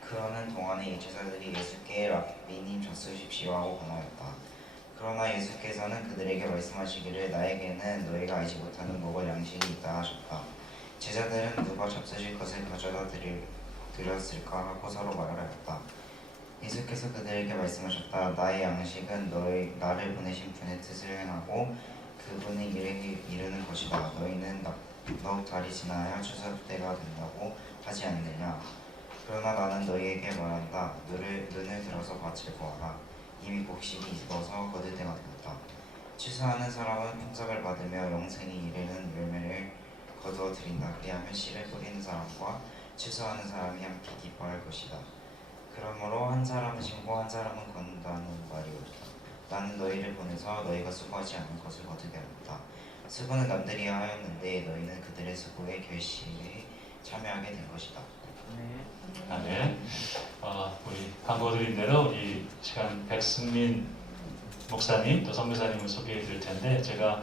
그러는 동안에 제자들이 예수께 라비님 젖쓰십시오 하고 권하였다. 그러나 예수께서는 그들에게 말씀하시기를 나에게는 너희가 알지 못하는 먹을 양식이 있다 하셨다. 제자들은 누가 잡수실 것을 가져다 드렸을까 하고 서로 말하였다. 예수께서 그들에게 말씀하셨다. 나의 양식은 나를 보내신 분의 뜻을 행하고 그분의 일에 이르는 것이다. 너희는 넉 달이 지나야 추수 때가 된다고 하지 않느냐. 그러나 나는 너희에게 말한다. 눈을 들어서 밭을 보아라. 이미 곡식이 익어서 거둘 때가 되었다. 추수하는 사람은 풍성을 받으며 영생이 이르는 열매를 거두어 드린다. 그리하면 씨를 뿌리는 사람과 추수하는 사람이 함께 기뻐할 것이다. 그러므로 한 사람은 심고 한 사람은 거둔다는 말이 옳다. 나는 너희를 보내서 너희가 수고하지 않은 것을 거두게 하였다. 수고는 남들이 하였는데 너희는 그들의 수고의 결실에 참여하게 된 것이다. 네. 우리 광고드린 대로 우리 시간 백승민 목사님 또 선교사님을 소개해 드릴 텐데 제가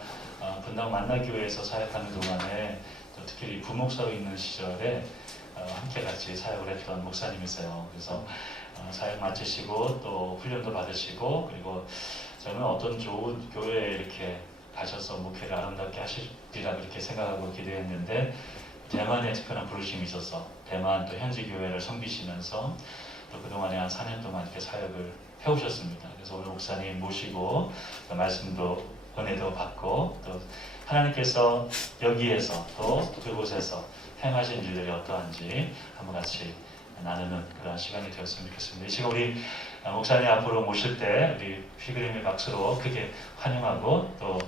분당 만나교회에서 사역하는 동안에 또 특히 부목사로 있는 시절에 함께 같이 사역을 했던 목사님이세요. 그래서 사역 마치시고 또 훈련도 받으시고 그리고 저는 어떤 좋은 교회에 이렇게 가셔서 목회를 아름답게 하시리라 그렇게 생각하고 기대했는데 대만에 특별한 부르심이 있어서 대만 또 현지 교회를 섬기시면서 또 그동안에 한 4년 동안 이렇게 사역을 해오셨습니다. 그래서 오늘 목사님 모시고 말씀도 은혜도 받고 또 하나님께서 여기에서 또 그곳에서 행하신 일들이 어떠한지 한번 같이 나누는 그런 시간이 되었으면 좋겠습니다. 이 시간 우리 목사님 앞으로 모실 때 우리 피그림의 박수로 크게 환영하고 또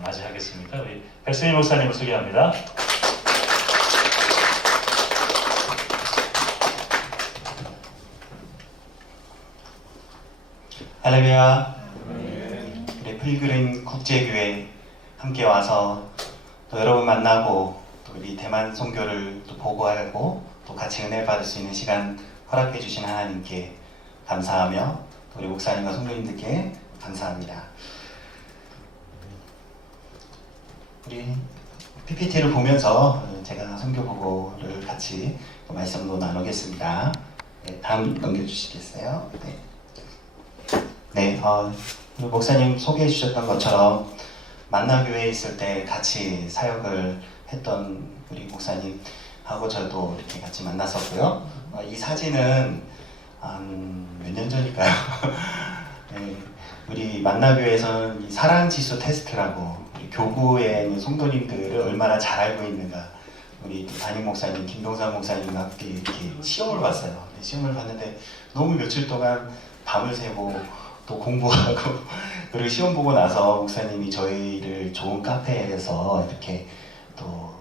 맞이하겠습니다. 우리 백승희 목사님을 소개합니다. 할렐루야. 우리 필그림 국제교회 함께 와서 또 여러분 만나고 또 우리 대만 선교를 또 보고하고 또 같이 은혜를 받을 수 있는 시간 허락해 주신 하나님께 감사하며 또 우리 목사님과 성도님들께 감사합니다. 우리 PPT를 보면서 제가 선교 보고를 같이 또 말씀도 나누겠습니다. 네, 다음 넘겨주시겠어요? 네. 네, 목사님 소개해 주셨던 것처럼 만나교회에 있을 때 같이 사역을 했던 우리 목사님하고 저도 이렇게 같이 만났었고요. 이 사진은 몇 년 전일까요? 네, 우리 만나교회에서는 이 사랑지수 테스트라고 우리 교구에 있는 성도님들을 얼마나 잘 알고 있는가 우리 담임 목사님, 김동산 목사님과 함께 이렇게 시험을 봤어요. 시험을 봤는데 너무 며칠 동안 밤을 새고 또 공부하고 그리고 시험 보고 나서 목사님이 저희를 좋은 카페에서 이렇게 또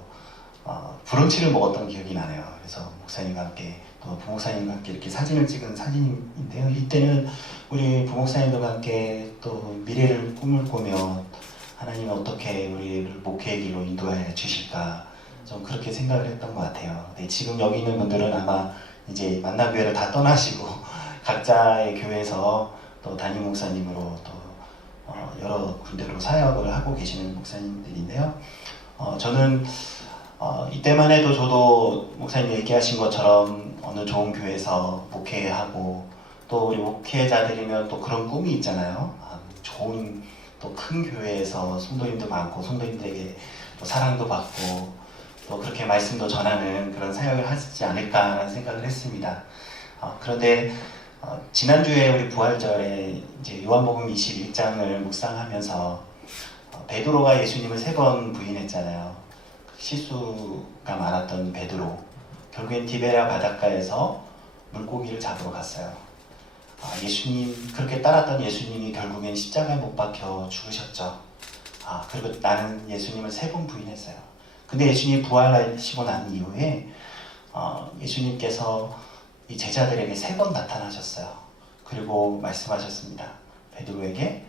브런치를 먹었던 기억이 나네요. 그래서 목사님과 함께 또 부목사님과 함께 이렇게 사진을 찍은 사진인데요. 이때는 우리 부목사님들과 함께 또 미래를 꿈을 꾸며 하나님은 어떻게 우리를 목회의 길로 인도해 주실까 좀 그렇게 생각을 했던 것 같아요. 네, 지금 여기 있는 분들은 아마 이제 만나교회를 다 떠나시고 각자의 교회에서 또 담임 목사님으로 또 여러 군데로 사역을 하고 계시는 목사님들인데요. 저는 이때만 해도 저도 목사님 얘기하신 것처럼 어느 좋은 교회에서 목회하고 또 우리 목회자들이면 또 그런 꿈이 있잖아요. 좋은 또 큰 교회에서 성도님도 많고 성도님들에게 또 사랑도 받고 또 그렇게 말씀도 전하는 그런 사역을 하지 않을까라는 생각을 했습니다. 그런데 지난주에 우리 부활절에 이제 요한복음 21장을 묵상하면서 베드로가 예수님을 3번 부인했잖아요. 실수가 많았던 베드로. 결국엔 디베랴 바닷가에서 물고기를 잡으러 갔어요. 예수님, 그렇게 따랐던 예수님이 결국엔 십자가에 못 박혀 죽으셨죠. 그리고 나는 예수님을 3번 부인했어요. 근데 예수님이 부활하시고 난 이후에 예수님께서 이 제자들에게 3번 나타나셨어요. 그리고 말씀하셨습니다. 베드로에게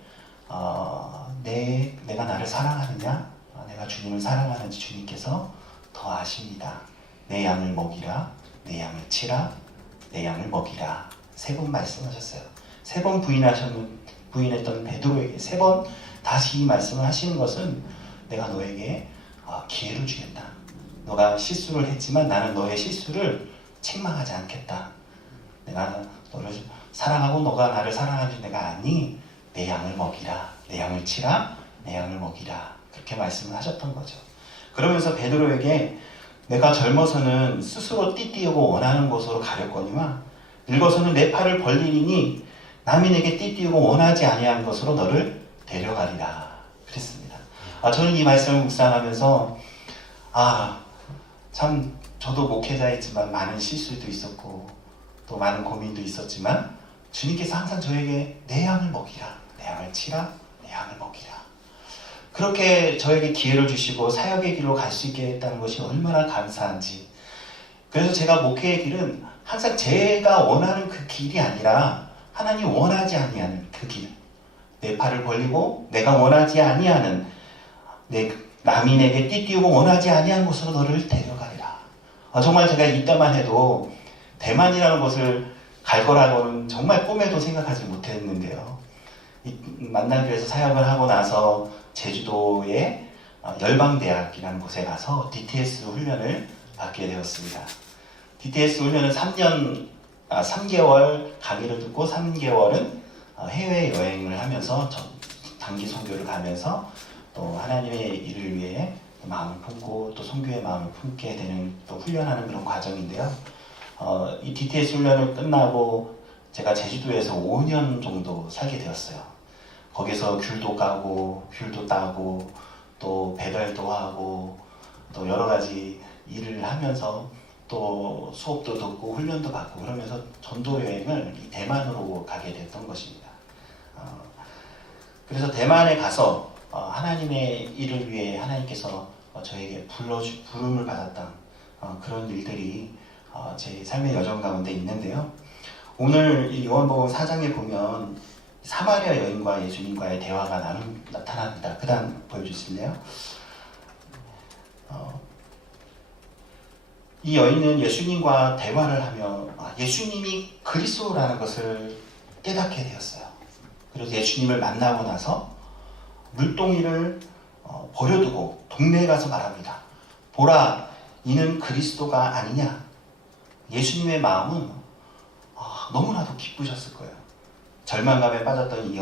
내가 나를 사랑하느냐? 내가 주님을 사랑하는지 주님께서 더 아십니다. 내 양을 먹이라, 내 양을 치라, 내 양을 먹이라. 3번 말씀하셨어요. 3번 부인했던 베드로에게 3번 다시 이 말씀을 하시는 것은 내가 너에게 기회를 주겠다. 너가 실수를 했지만 나는 너의 실수를 책망하지 않겠다. 내가 너를 사랑하고 너가 나를 사랑하는 내가 아니 내 양을 먹이라, 내 양을 치라, 내 양을 먹이라 그렇게 말씀을 하셨던 거죠. 그러면서 베드로에게 내가 젊어서는 스스로 띠띠우고 원하는 곳으로 가렸거니와 늙어서는 내 팔을 벌리니 남이 내게 띠띠우고 원하지 아니한 것으로 너를 데려가리라 그랬습니다. 저는 이 말씀을 묵상하면서 참 저도 목회자였지만 많은 실수도 있었고 또 많은 고민도 있었지만 주님께서 항상 저에게 내 양을 먹이라, 내 양을 치라, 내 양을 먹이라 그렇게 저에게 기회를 주시고 사역의 길로 갈 수 있게 했다는 것이 얼마나 감사한지. 그래서 제가 목회의 길은 항상 제가 원하는 그 길이 아니라 하나님 원하지 아니하는 그 길, 내 팔을 벌리고 내가 원하지 아니하는 남이 내게 띠띠우고 원하지 아니한 곳으로 너를 데려가리라. 정말 제가 이때만 해도 대만이라는 곳을 갈 거라고는 정말 꿈에도 생각하지 못했는데요. 만나교회에서 사역을 하고 나서 제주도의 열방대학이라는 곳에 가서 DTS 훈련을 받게 되었습니다. DTS 훈련은 3개월 강의를 듣고 3개월은 해외여행을 하면서 단기 선교를 가면서 또 하나님의 일을 위해 마음을 품고 또 선교의 마음을 품게 되는 또 훈련하는 그런 과정인데요. 이 DTS 훈련을 끝나고 제가 제주도에서 5년 정도 살게 되었어요. 거기서 귤도 까고 귤도 따고 또 배달도 하고 또 여러 가지 일을 하면서 또 수업도 듣고 훈련도 받고 그러면서 전도 여행을 대만으로 가게 됐던 것입니다. 그래서 대만에 가서 하나님의 일을 위해 하나님께서 저에게 부름을 받았던 그런 일들이 제 삶의 여정 가운데 있는데요. 오늘 이 요한복음 4장에 보면 사마리아 여인과 예수님과의 대화가 나타납니다. 그 다음 보여주실래요? 이 여인은 예수님과 대화를 하며 예수님이 그리스도라는 것을 깨닫게 되었어요. 그래서 예수님을 만나고 나서 물동이를 버려두고 동네에 가서 말합니다. 보라, 이는 그리스도가 아니냐? 예수님의 마음은 너무나도 기쁘셨을 거예요. 절망감에 빠졌던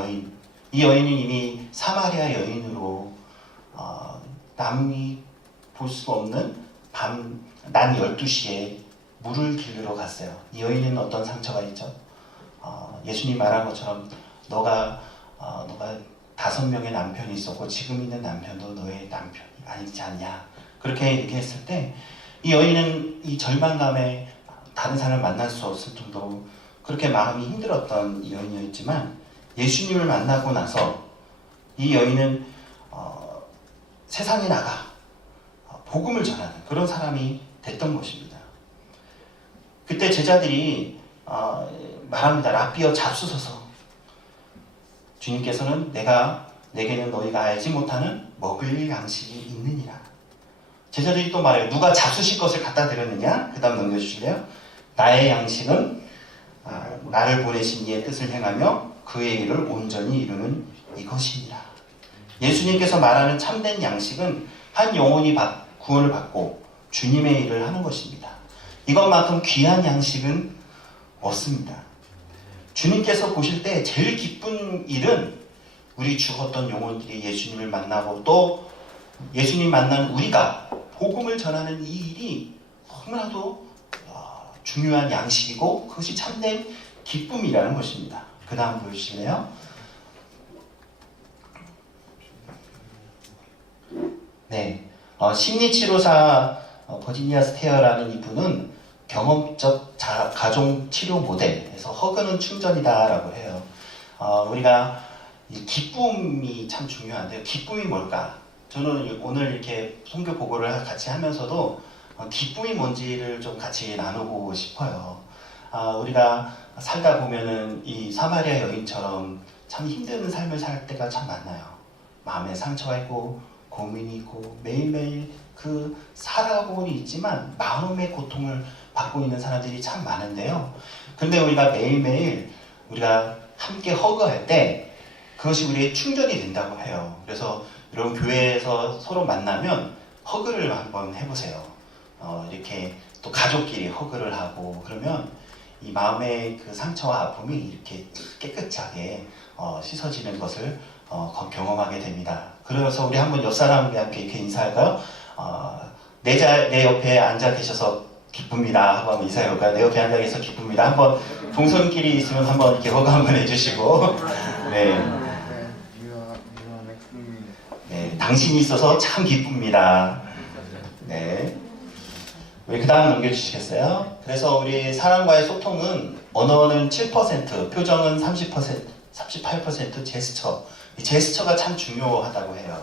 이 여인은 이미 사마리아 여인으로 남이 볼 수 없는 낮 12시에 물을 길르러 갔어요. 이 여인은 어떤 상처가 있죠? 예수님 말한 것처럼 너가 5명의 남편이 있었고 지금 있는 남편도 너의 남편이 아니지 않냐 그렇게 얘기했을 때 이 여인은 이 절망감에 다른 사람을 만날 수 없을 정도로 그렇게 마음이 힘들었던 이 여인이었지만 예수님을 만나고 나서 이 여인은 세상에 나가 복음을 전하는 그런 사람이 됐던 것입니다. 그때 제자들이 말합니다. 랍비여 잡수소서. 주님께서는 내게는 너희가 알지 못하는 먹을 양식이 있느니라. 제자들이 또 말해요. 누가 잡수실 것을 갖다 드렸느냐? 그 다음 넘겨주실래요? 나의 양식은 나를 보내신 이의 뜻을 행하며 그의 일을 온전히 이루는 이것이니라. 예수님께서 말하는 참된 양식은 한 영혼이 구원을 받고 주님의 일을 하는 것입니다. 이것만큼 귀한 양식은 없습니다. 주님께서 보실 때 제일 기쁜 일은 우리 죽었던 영혼들이 예수님을 만나고 또 예수님 만난 우리가 복음을 전하는 이 일이 너무나도 중요한 양식이고 그것이 참된 기쁨이라는 것입니다. 그 다음 보여주실래요? 네, 심리치료사 버지니아 스테어라는 이분은 경험적 가정 치료 모델에서 허그는 충전이다 라고 해요. 우리가 이 기쁨이 참 중요한데요. 기쁨이 뭘까? 저는 오늘 이렇게 선교 보고를 같이 하면서도 기쁨이 뭔지를 좀 같이 나누고 싶어요. 우리가 살다 보면은 이 사마리아 여인처럼 참 힘든 삶을 살 때가 참 많아요. 마음에 상처가 있고 고민이 있고 매일매일 그 살아고는 있지만 마음의 고통을 받고 있는 사람들이 참 많은데요. 근데 우리가 매일매일 우리가 함께 허그할 때 그것이 우리의 충전이 된다고 해요. 그래서 여러분 교회에서 서로 만나면 허그를 한번 해보세요. 이렇게 또 가족끼리 허그를 하고 그러면 이 마음의 그 상처와 아픔이 이렇게 깨끗하게 씻어지는 것을 경험하게 됩니다. 그래서 우리 한번 옆 사람과 함께 이렇게 인사할까요? 내 옆에 앉아 계셔서 기쁩니다 하고 한번 인사해볼까요? 내 옆에 앉아 계셔서 기쁩니다. 한번 동성끼리 있으면 한번 이렇게 허그 한번 해주시고 네. 네, 당신이 있어서 참 기쁩니다. 네. 우리 그 다음 넘겨주시겠어요? 그래서 우리 사람과의 소통은 언어는 7%, 표정은 30%, 38% 제스처. 이 제스처가 참 중요하다고 해요.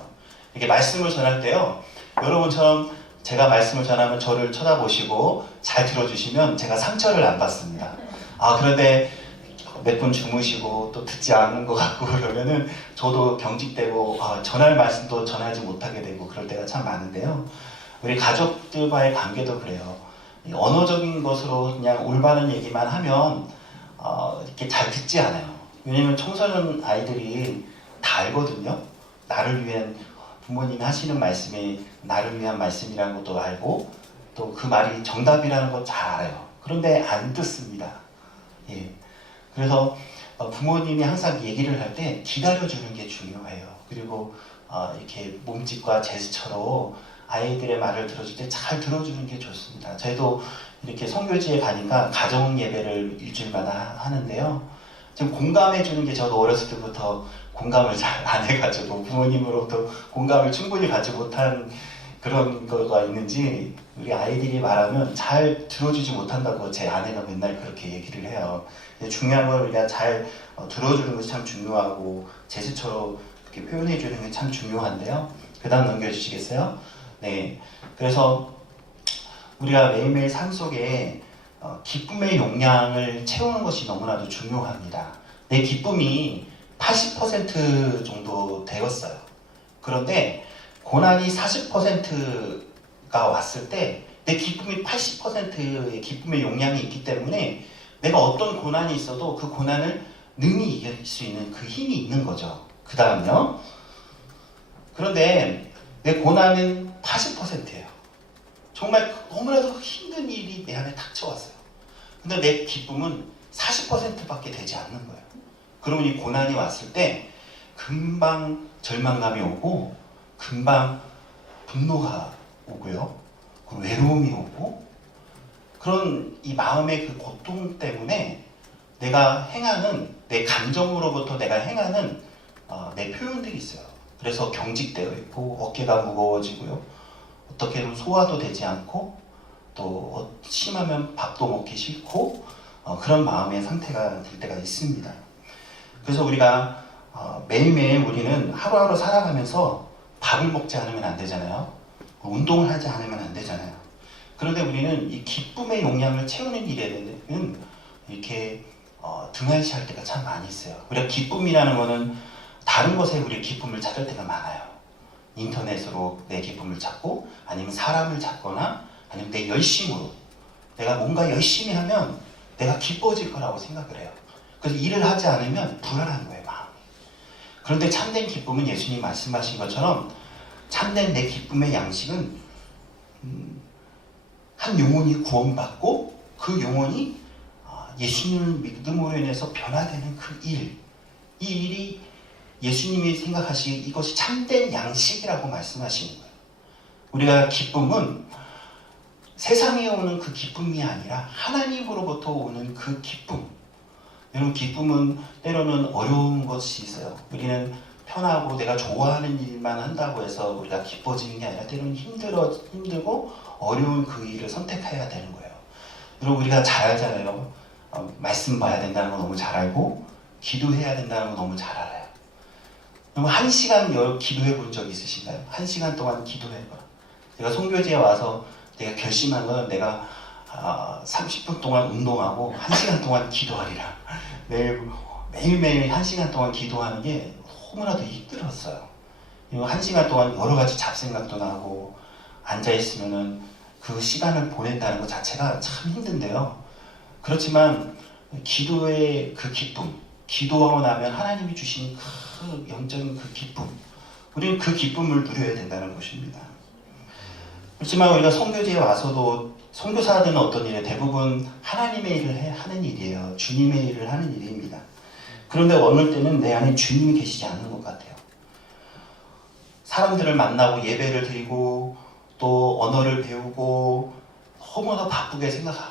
이렇게 말씀을 전할 때요. 여러분처럼 제가 말씀을 전하면 저를 쳐다보시고 잘 들어주시면 제가 상처를 안 받습니다. 그런데 몇 분 주무시고 또 듣지 않는 것 같고 그러면은 저도 경직되고 전할 말씀도 전하지 못하게 되고 그럴 때가 참 많은데요. 우리 가족들과의 관계도 그래요. 언어적인 것으로 그냥 올바른 얘기만 하면 이렇게 잘 듣지 않아요. 왜냐면 청소년 아이들이 다 알거든요. 나를 위한 부모님이 하시는 말씀이 나를 위한 말씀이라는 것도 알고 또 그 말이 정답이라는 거 잘 알아요. 그런데 안 듣습니다. 예. 그래서 부모님이 항상 얘기를 할 때 기다려주는 게 중요해요. 그리고 이렇게 몸짓과 제스처로 아이들의 말을 들어줄 때 잘 들어주는 게 좋습니다. 저희도 이렇게 선교지에 가니까 가정 예배를 일주일마다 하는데요. 지금 공감해주는 게 저도 어렸을 때부터 공감을 잘 안 해가지고 부모님으로부터 공감을 충분히 받지 못한 그런 거가 있는지 우리 아이들이 말하면 잘 들어주지 못한다고 제 아내가 맨날 그렇게 얘기를 해요. 중요한 건 우리가 잘 들어주는 것이 참 중요하고 제스처로 이렇게 표현해주는 게 참 중요한데요. 그 다음 넘겨주시겠어요? 네. 그래서 우리가 매일매일 삶 속에 기쁨의 용량을 채우는 것이 너무나도 중요합니다. 내 기쁨이 80% 정도 되었어요. 그런데 고난이 40%가 왔을 때 내 기쁨이 80%의 기쁨의 용량이 있기 때문에 내가 어떤 고난이 있어도 그 고난을 능히 이길 수 있는 그 힘이 있는 거죠. 그 다음요. 그런데 내 고난은 80%예요. 정말 너무나도 힘든 일이 내 안에 닥쳐왔어요. 근데 내 기쁨은 40%밖에 되지 않는 거예요. 그러면 이 고난이 왔을 때 금방 절망감이 오고 금방 분노가 오고요. 그리고 외로움이 오고 그런 이 마음의 그 고통 때문에 내가 행하는 내 감정으로부터 내가 행하는 내 표현들이 있어요. 그래서 경직되어 있고 어깨가 무거워지고요. 어떻게 보면 소화도 되지 않고 또 심하면 밥도 먹기 싫고 그런 마음의 상태가 될 때가 있습니다. 그래서 우리가 매일매일 우리는 하루하루 살아가면서 밥을 먹지 않으면 안 되잖아요. 운동을 하지 않으면 안 되잖아요. 그런데 우리는 이 기쁨의 용량을 채우는 일에는 이렇게 등한시할 때가 참 많이 있어요. 우리가 기쁨이라는 거는 다른 것에 우리 기쁨을 찾을 때가 많아요. 인터넷으로 내 기쁨을 찾고 아니면 사람을 찾거나 아니면 내 열심으로 내가 뭔가 열심히 하면 내가 기뻐질 거라고 생각을 해요. 그래서 일을 하지 않으면 불안한 거예요, 마음이. 그런데 참된 기쁨은 예수님 말씀하신 것처럼 참된 내 기쁨의 양식은 한 영혼이 구원받고 그 영혼이 예수님을 믿음으로 인해서 변화되는 그 일, 이 일이 예수님이 생각하시기 이것이 참된 양식이라고 말씀하시는 거예요. 우리가 기쁨은 세상에 오는 그 기쁨이 아니라 하나님으로부터 오는 그 기쁨. 여러분 기쁨은 때로는 어려운 것이 있어요. 우리는 편하고 내가 좋아하는 일만 한다고 해서 우리가 기뻐지는 게 아니라 때로는 힘들고 어려운 그 일을 선택해야 되는 거예요. 여러분 우리가 잘 알잖아요. 말씀 봐야 된다는 거 너무 잘 알고 기도해야 된다는 거 너무 잘 알아요. 그럼 1시간 기도해 본 적 있으신가요? 1시간 동안 기도해봐. 제가 송교지에 와서 내가 결심한 건 내가 30분 동안 운동하고 1시간 동안 기도하리라. 매일매일 1시간 동안 기도하는 게 너무나도 힘들었어요. 1시간 동안 여러 가지 잡생각도 나고 앉아있으면은 그 시간을 보낸다는 것 자체가 참 힘든데요. 그렇지만 기도의 그 기쁨, 기도하고 나면 하나님이 주신 그 영적인 그 기쁨, 우리는 그 기쁨을 누려야 된다는 것입니다. 그렇지만 우리가 선교지에 와서도 선교사들은 어떤 일에 대부분 하나님의 일을 하는 일이에요. 주님의 일을 하는 일입니다. 그런데 어느 때는 내 안에 주님이 계시지 않는 것 같아요. 사람들을 만나고 예배를 드리고 또 언어를 배우고 너무나 바쁘게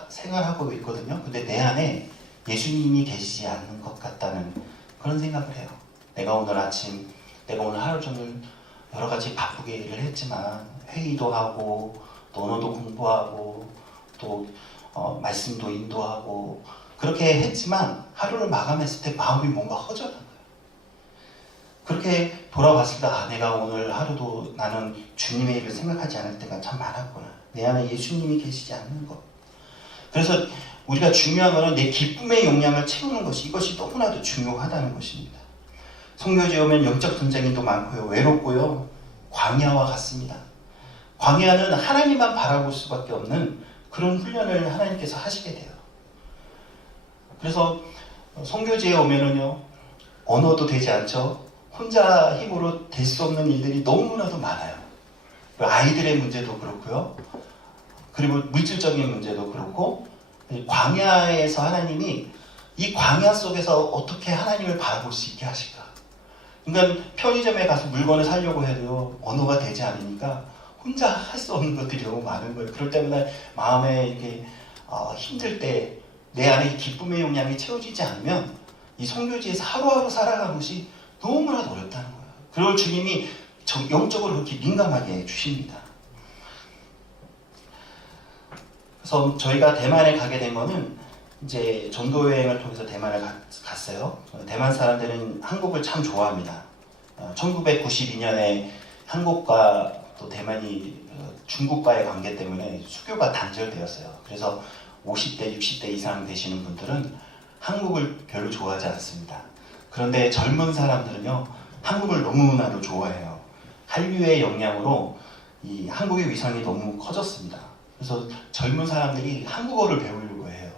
생활하고 있거든요. 근데 내 안에 예수님이 계시지 않는 것 같다는 그런 생각을 해요. 내가 오늘 하루 종일 여러 가지 바쁘게 일을 했지만 회의도 하고 또 언어도 공부하고 또 말씀도 인도하고 그렇게 했지만 하루를 마감했을 때 마음이 뭔가 허전한 거예요. 그렇게 돌아봤을 때 내가 오늘 하루도 나는 주님의 일을 생각하지 않을 때가 참 많았구나. 내 안에 예수님이 계시지 않는 것. 그래서 우리가 중요한 것은 내 기쁨의 용량을 채우는 것이 이것이 너무나도 중요하다는 것입니다. 선교지에 오면 영적 전쟁도 많고요. 외롭고요. 광야와 같습니다. 광야는 하나님만 바라볼 수밖에 없는 그런 훈련을 하나님께서 하시게 돼요. 그래서 선교지에 오면은요. 언어도 되지 않죠. 혼자 힘으로 될 수 없는 일들이 너무나도 많아요. 아이들의 문제도 그렇고요. 그리고 물질적인 문제도 그렇고 광야에서 하나님이 이 광야 속에서 어떻게 하나님을 바라볼 수 있게 하실까? 그러니까 편의점에 가서 물건을 사려고 해도 언어가 되지 않으니까 혼자 할 수 없는 것들이 너무 많은 거예요. 그럴 때마다 마음에 이렇게 힘들 때 내 안에 기쁨의 용량이 채워지지 않으면 이 선교지에서 하루하루 살아가는 것이 너무나도 어렵다는 거예요. 그걸 주님이 영적으로 그렇게 민감하게 해주십니다. 그래서 저희가 대만에 가게 된 거는 이제 전도 여행을 통해서 대만을 갔어요. 대만 사람들은 한국을 참 좋아합니다. 1992년에 한국과 또 대만이 중국과의 관계 때문에 수교가 단절되었어요. 그래서 50대, 60대 이상 되시는 분들은 한국을 별로 좋아하지 않습니다. 그런데 젊은 사람들은요, 한국을 너무나도 좋아해요. 한류의 영향으로 이 한국의 위상이 너무 커졌습니다. 그래서 젊은 사람들이 한국어를 배우려고 해요.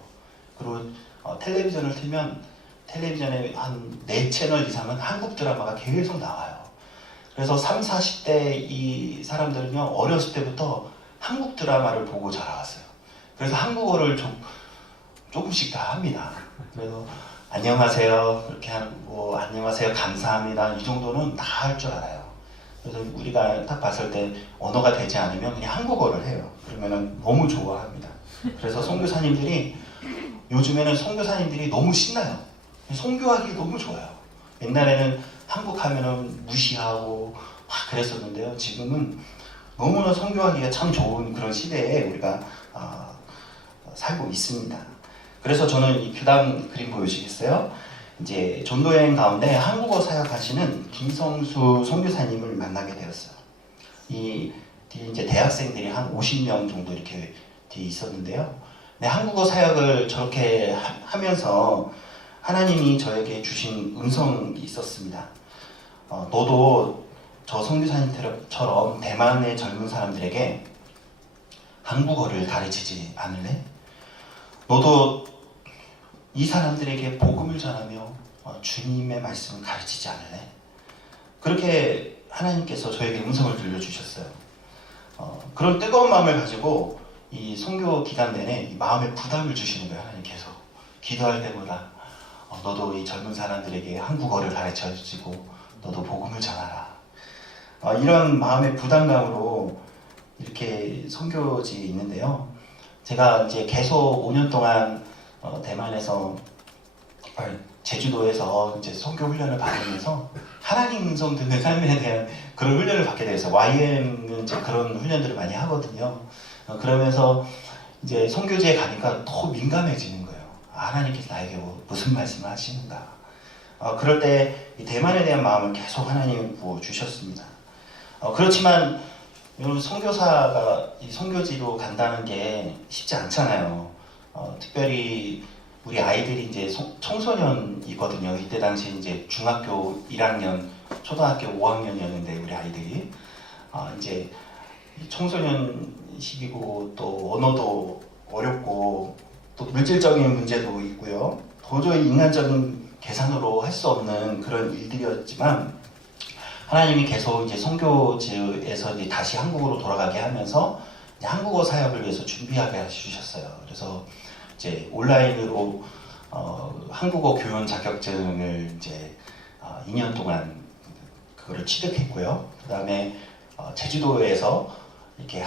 그리고 텔레비전을 틀면 텔레비전에 한 4채널 이상은 한국 드라마가 계속 나와요. 그래서 30, 40대 이 사람들은요, 어렸을 때부터 한국 드라마를 보고 자라왔어요. 그래서 한국어를 조금씩 다 합니다. 그래서 안녕하세요, 그렇게 하고 안녕하세요, 감사합니다, 이 정도는 다 할 줄 알아요. 그래서 우리가 딱 봤을 때 언어가 되지 않으면 그냥 한국어를 해요. 그러면은 너무 좋아합니다. 그래서 선교사님들이 요즘에는 선교사님들이 너무 신나요. 선교하기 너무 좋아요. 옛날에는 한국 하면은 무시하고 막 그랬었는데요. 지금은 너무나 선교하기가 참 좋은 그런 시대에 우리가 살고 있습니다. 그래서 저는 이 그다음 그림 보여주시겠어요? 이제 전도여행 가운데 한국어 사역하시는 김성수 선교사님을 만나게 되었어요. 이 뒤에 이제 대학생들이 한 50명 정도 이렇게 뒤에 있었는데요. 네, 한국어 사역을 저렇게 하면서 하나님이 저에게 주신 음성이 있었습니다. 너도 저 선교사님처럼 대만의 젊은 사람들에게 한국어를 가르치지 않을래? 너도 이 사람들에게 복음을 전하며 주님의 말씀을 가르치지 않을래? 그렇게 하나님께서 저에게 음성을 들려주셨어요. 그런 뜨거운 마음을 가지고 이 선교 기간 내내 이 마음에 부담을 주시는 거예요. 하나님께서 기도할 때마다 너도 이 젊은 사람들에게 한국어를 가르쳐주고 너도 복음을 전하라. 이런 마음의 부담감으로 이렇게 선교지에 있는데요. 제가 이제 계속 5년 동안 대만에서 제주도에서 이제 선교 훈련을 받으면서 하나님 음성 듣는 삶에 대한 그런 훈련을 받게 돼서 YM은 이제 그런 훈련들을 많이 하거든요. 그러면서 이제 선교지에 가니까 더 민감해지는 거예요. 하나님께서 나에게 무슨 말씀을 하시는가. 그럴 때 이 대만에 대한 마음을 계속 하나님이 부어주셨습니다. 그렇지만 여러분 선교사가 이 선교지로 간다는 게 쉽지 않잖아요. 특별히 우리 아이들이 이제 청소년이거든요. 이때 당시 이제 중학교 1학년, 초등학교 5학년이었는데 우리 아이들이 이제 청소년 시기고 또 언어도 어렵고 또 물질적인 문제도 있고요. 도저히 인간적인 계산으로 할 수 없는 그런 일들이었지만 하나님이 계속 이제 선교지에서 이제 다시 한국으로 돌아가게 하면서 이제 한국어 사역을 위해서 준비하게 해주셨어요. 그래서 이제 온라인으로 한국어 교원 자격증을 이제 2년 동안 그거를 취득했고요. 그 다음에 제주도에서 이렇게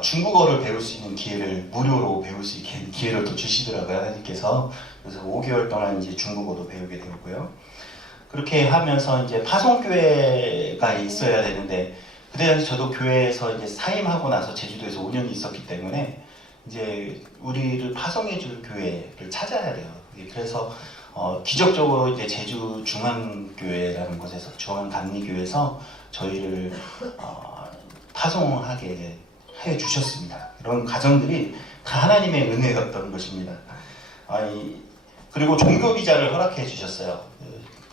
중국어를 배울 수 있는 기회를 무료로 배울 수 있게 기회를 또 주시더라고요, 하나님께서. 그래서 5개월 동안 이제 중국어도 배우게 되었고요. 그렇게 하면서 이제 파송교회가 있어야 되는데, 그때 당시 저도 교회에서 이제 사임하고 나서 제주도에서 5년이 있었기 때문에 이제 우리를 파송해줄 교회를 찾아야 돼요. 그래서 기적적으로 이제 제주 중앙교회라는 곳에서 중앙감리교회에서 저희를 파송하게 해 주셨습니다. 이런 과정들이 다 하나님의 은혜였던 것입니다. 그리고 종교 비자를 허락해 주셨어요.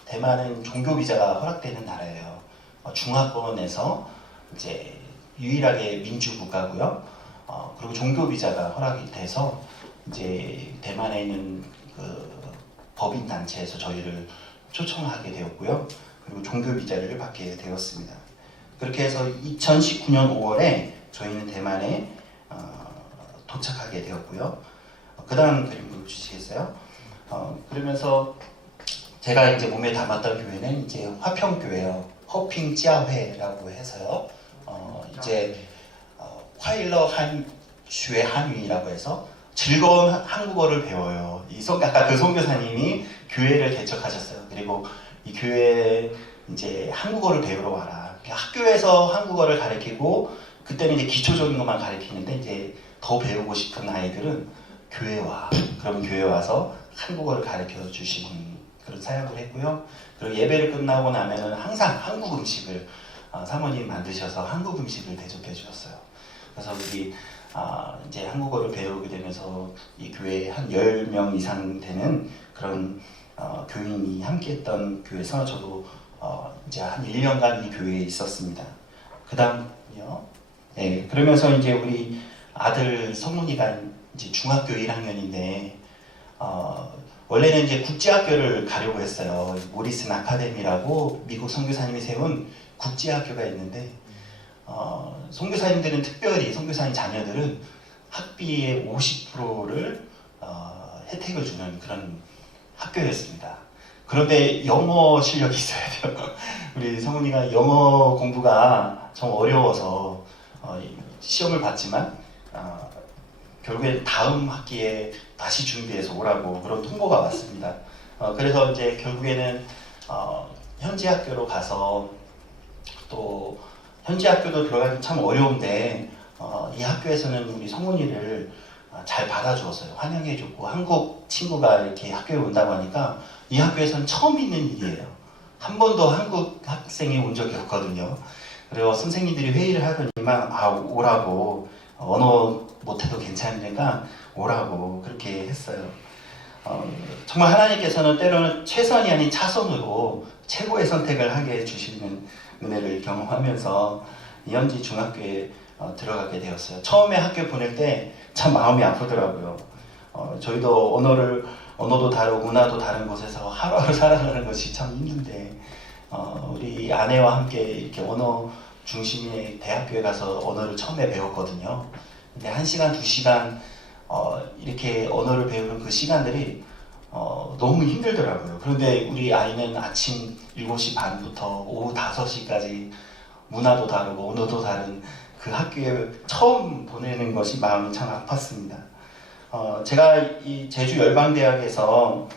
대만은 종교 비자가 허락되는 나라예요. 중화권에서 이제 유일하게 민주 국가고요. 그리고 종교 비자가 허락이 돼서 이제 대만에 있는 그 법인 단체에서 저희를 초청하게 되었고요. 그리고 종교 비자를 받게 되었습니다. 그렇게 해서 2019년 5월에 저희는 대만에 도착하게 되었고요. 그 다음 그림 보여주시겠어요? 그러면서 제가 이제 몸에 담았던 교회는 이제 화평교회요. 허핑지아회라고 해서요. 이제 화일러 한슈의 한위라고 해서 즐거운 한국어를 배워요. 아까 그 선교사님이 교회를 개척하셨어요. 그리고 이 교회에 이제 한국어를 배우러 와라. 학교에서 한국어를 가르치고 그때는 이제 기초적인 것만 가르치는데 이제 더 배우고 싶은 아이들은 교회 와. 그러면 교회 와서 한국어를 가르쳐 주시는 그런 사역을 했고요. 그리고 예배를 끝나고 나면은 항상 한국 음식을 사모님이 만드셔서 한국 음식을 대접해 주셨어요. 그래서 우리 이제 한국어를 배우게 되면서 이 교회에 한 10명 이상 되는 그런 교인이 함께했던 교회에서 저도 이제 한 1년간 이 교회에 있었습니다. 그 다음요. 네, 그러면서 이제 우리 아들 성문이가 이제 중학교 1학년인데 원래는 이제 국제학교를 가려고 했어요. 모리슨 아카데미라고 미국 선교사님이 세운 국제학교가 있는데 선교사님들은 특별히 선교사님 자녀들은 학비의 50%를 혜택을 주는 그런 학교였습니다. 그런데 영어 실력이 있어야 돼요. 우리 성훈이가 영어 공부가 좀 어려워서 시험을 봤지만 결국에 다음 학기에 다시 준비해서 오라고 그런 통보가 왔습니다. 그래서 이제 결국에는 현지 학교로 가서 또 현지 학교도 들어가기 참 어려운데 이 학교에서는 우리 성훈이를 잘 받아주었어요. 환영해줬고 한국 친구가 이렇게 학교에 온다고 하니까 이 학교에서는 처음 있는 일이에요. 한 번도 한국 학생이 온 적이 없거든요. 그리고 선생님들이 회의를 하더니만 오라고 언어 못해도 괜찮으니까 오라고 그렇게 했어요. 정말 하나님께서는 때로는 최선이 아닌 차선으로 최고의 선택을 하게 해주시는 은혜를 경험하면서 현지 중학교에 들어가게 되었어요. 처음에 학교 보낼 때 참 마음이 아프더라고요. 저희도 언어도 다르고 문화도 다른 곳에서 하루하루 살아가는 것이 참 힘든데 우리 아내와 함께 이렇게 언어 중심의 대학교에 가서 언어를 처음에 배웠거든요. 근데 1시간, 2시간 이렇게 언어를 배우는 그 시간들이 너무 힘들더라고요. 그런데 우리 아이는 아침 7시 반부터 오후 5시까지 문화도 다르고 언어도 다른 그 학교에 처음 보내는 것이 마음이 참 아팠습니다. 제가 이 제주 열방대학에서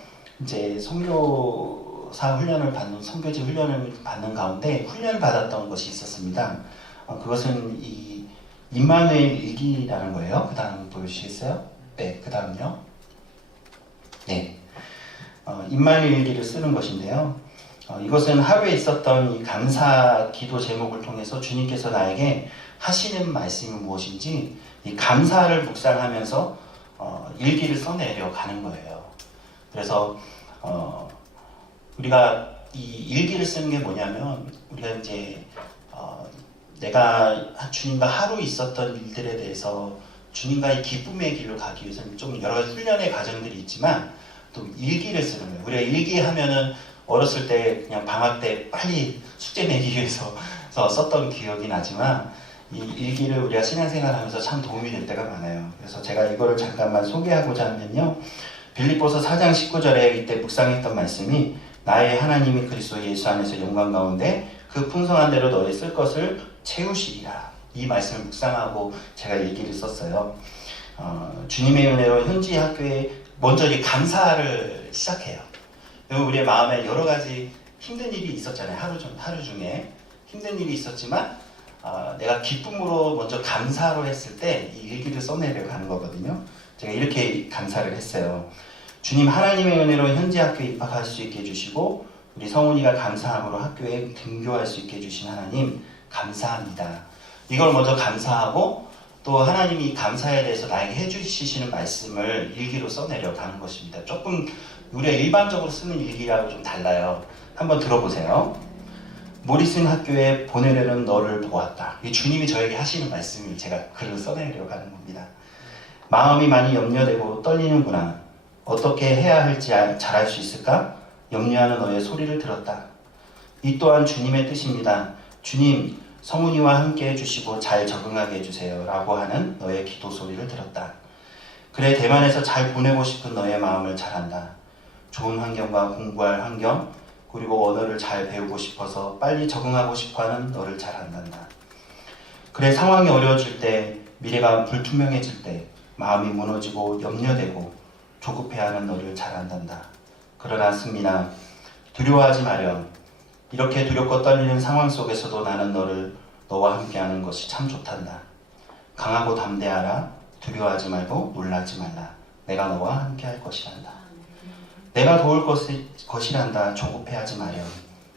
이제 선교사 훈련을 받는 선교지 훈련을 받는 가운데 훈련을 받았던 것이 있었습니다. 그것은 이 임마누엘 일기라는 거예요. 그 다음 보여주시겠어요? 네, 그 다음요. 네, 임마누엘 일기를 쓰는 것인데요. 이것은 하루에 있었던 이 감사 기도 제목을 통해서 주님께서 나에게 하시는 말씀이 무엇인지 이 감사를 묵상하면서 일기를 써내려 가는 거예요. 그래서 우리가 이 일기를 쓰는 게 뭐냐면 우리가 이제 내가 주님과 하루 있었던 일들에 대해서 주님과의 기쁨의 길로 가기 위해서는 좀 여러 가지 훈련의 과정들이 있지만 또 일기를 쓰는 거예요. 우리가 일기하면은 어렸을 때 그냥 방학 때 빨리 숙제 내기 위해서 썼던 기억이 나지만 이 일기를 우리가 신앙생활하면서 참 도움이 될 때가 많아요. 그래서 제가 이거를 잠깐만 소개하고자 하면요. 빌립보서 4장 19절에 이때 묵상했던 말씀이 나의 하나님이 그리스도 예수 안에서 영광 가운데 그 풍성한 대로 너희 쓸 것을 채우시리라. 이 말씀을 묵상하고 제가 일기를 썼어요. 주님의 은혜로 현지 학교에 먼저 이 감사를 시작해요. 그리고 우리의 마음에 여러 가지 힘든 일이 있었잖아요. 하루 중에 힘든 일이 있었지만 내가 기쁨으로 먼저 감사로 했을 때 이 일기를 써내려고 하는 거거든요. 제가 이렇게 감사를 했어요. 주님 하나님의 은혜로 현지 학교에 입학할 수 있게 해주시고 우리 성훈이가 감사함으로 학교에 등교할 수 있게 해주신 하나님 감사합니다. 이걸 먼저 감사하고 또 하나님이 감사에 대해서 나에게 해주시는 말씀을 일기로 써내려 가는 것입니다. 조금 우리가 일반적으로 쓰는 일기하고 좀 달라요. 한번 들어보세요. 모리슨 학교에 보내려는 너를 보았다. 이 주님이 저에게 하시는 말씀을 제가 글을 써내려고 하는 겁니다. 마음이 많이 염려되고 떨리는구나. 어떻게 해야 할지 잘할 수 있을까? 염려하는 너의 소리를 들었다. 이 또한 주님의 뜻입니다. 주님, 성훈이와 함께 해주시고 잘 적응하게 해주세요. 라고 하는 너의 기도 소리를 들었다. 그래, 대만에서 잘 보내고 싶은 너의 마음을 잘 안다. 좋은 환경과 공부할 환경, 그리고 언어를 잘 배우고 싶어서 빨리 적응하고 싶어하는 너를 잘 안단다. 그래, 상황이 어려워질 때, 미래가 불투명해질 때 마음이 무너지고 염려되고 조급해하는 너를 잘 안단다. 그러나 승민아, 두려워하지 마렴. 이렇게 두렵고 떨리는 상황 속에서도 나는 너와 함께하는 것이 참 좋단다. 강하고 담대하라. 두려워하지 말고 놀라지 말라. 내가 너와 함께할 것이란다. 내가 도울 것이란다. 조급해하지 마렴.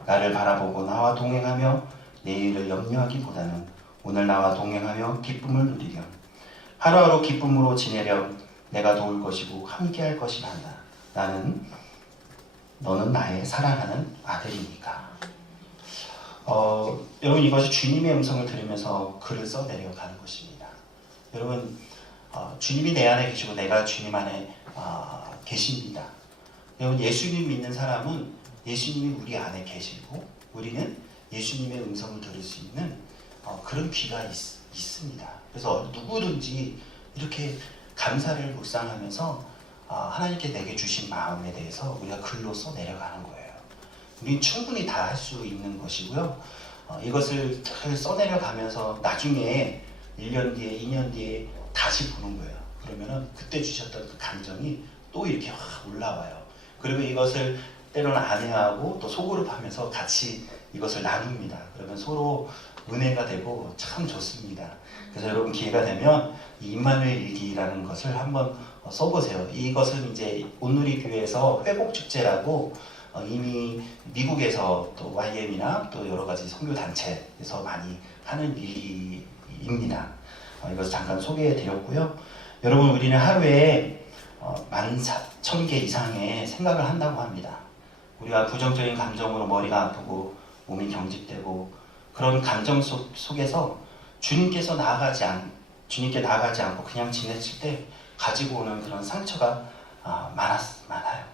나를 바라보고 나와 동행하며 내일을 염려하기보다는 오늘 나와 동행하며 기쁨을 누리렴. 하루하루 기쁨으로 지내렴. 내가 도울 것이고 함께할 것이란다. 너는 나의 사랑하는 아들이니까. 여러분, 이것이 주님의 음성을 들으면서 글을 써내려가는 것입니다. 여러분, 주님이 내 안에 계시고 내가 주님 안에 계십니다. 여러분, 예수님 믿는 사람은 예수님이 우리 안에 계시고 우리는 예수님의 음성을 들을 수 있는 그런 귀가 있습니다. 그래서 누구든지 이렇게 감사를 묵상하면서 하나님께 내게 주신 마음에 대해서 우리가 글로 써내려가는 거예요. 우리는 충분히 다 할 수 있는 것이고요. 이것을 써내려가면서 나중에 1년 뒤에 2년 뒤에 다시 보는 거예요. 그러면은 그때 주셨던 그 감정이 또 이렇게 확 올라와요. 그리고 이것을 때로는 아내하고 또 소그룹하면서 같이 이것을 나눕니다. 그러면 서로 은혜가 되고 참 좋습니다. 그래서 여러분 기회가 되면 이 임마누엘 일기라는 것을 한번 써보세요. 이것은 이제 온누리 교회에서 회복축제라고 이미 미국에서 또 YM이나 또 여러 가지 선교 단체에서 많이 하는 일기입니다. 이것을 잠깐 소개해 드렸고요. 여러분, 우리는 하루에 14,000개 이상의 생각을 한다고 합니다. 우리가 부정적인 감정으로 머리가 아프고 몸이 경직되고 그런 감정 속에서 주님께 나아가지 않고 그냥 지냈을 때 가지고 오는 그런 상처가 많아요.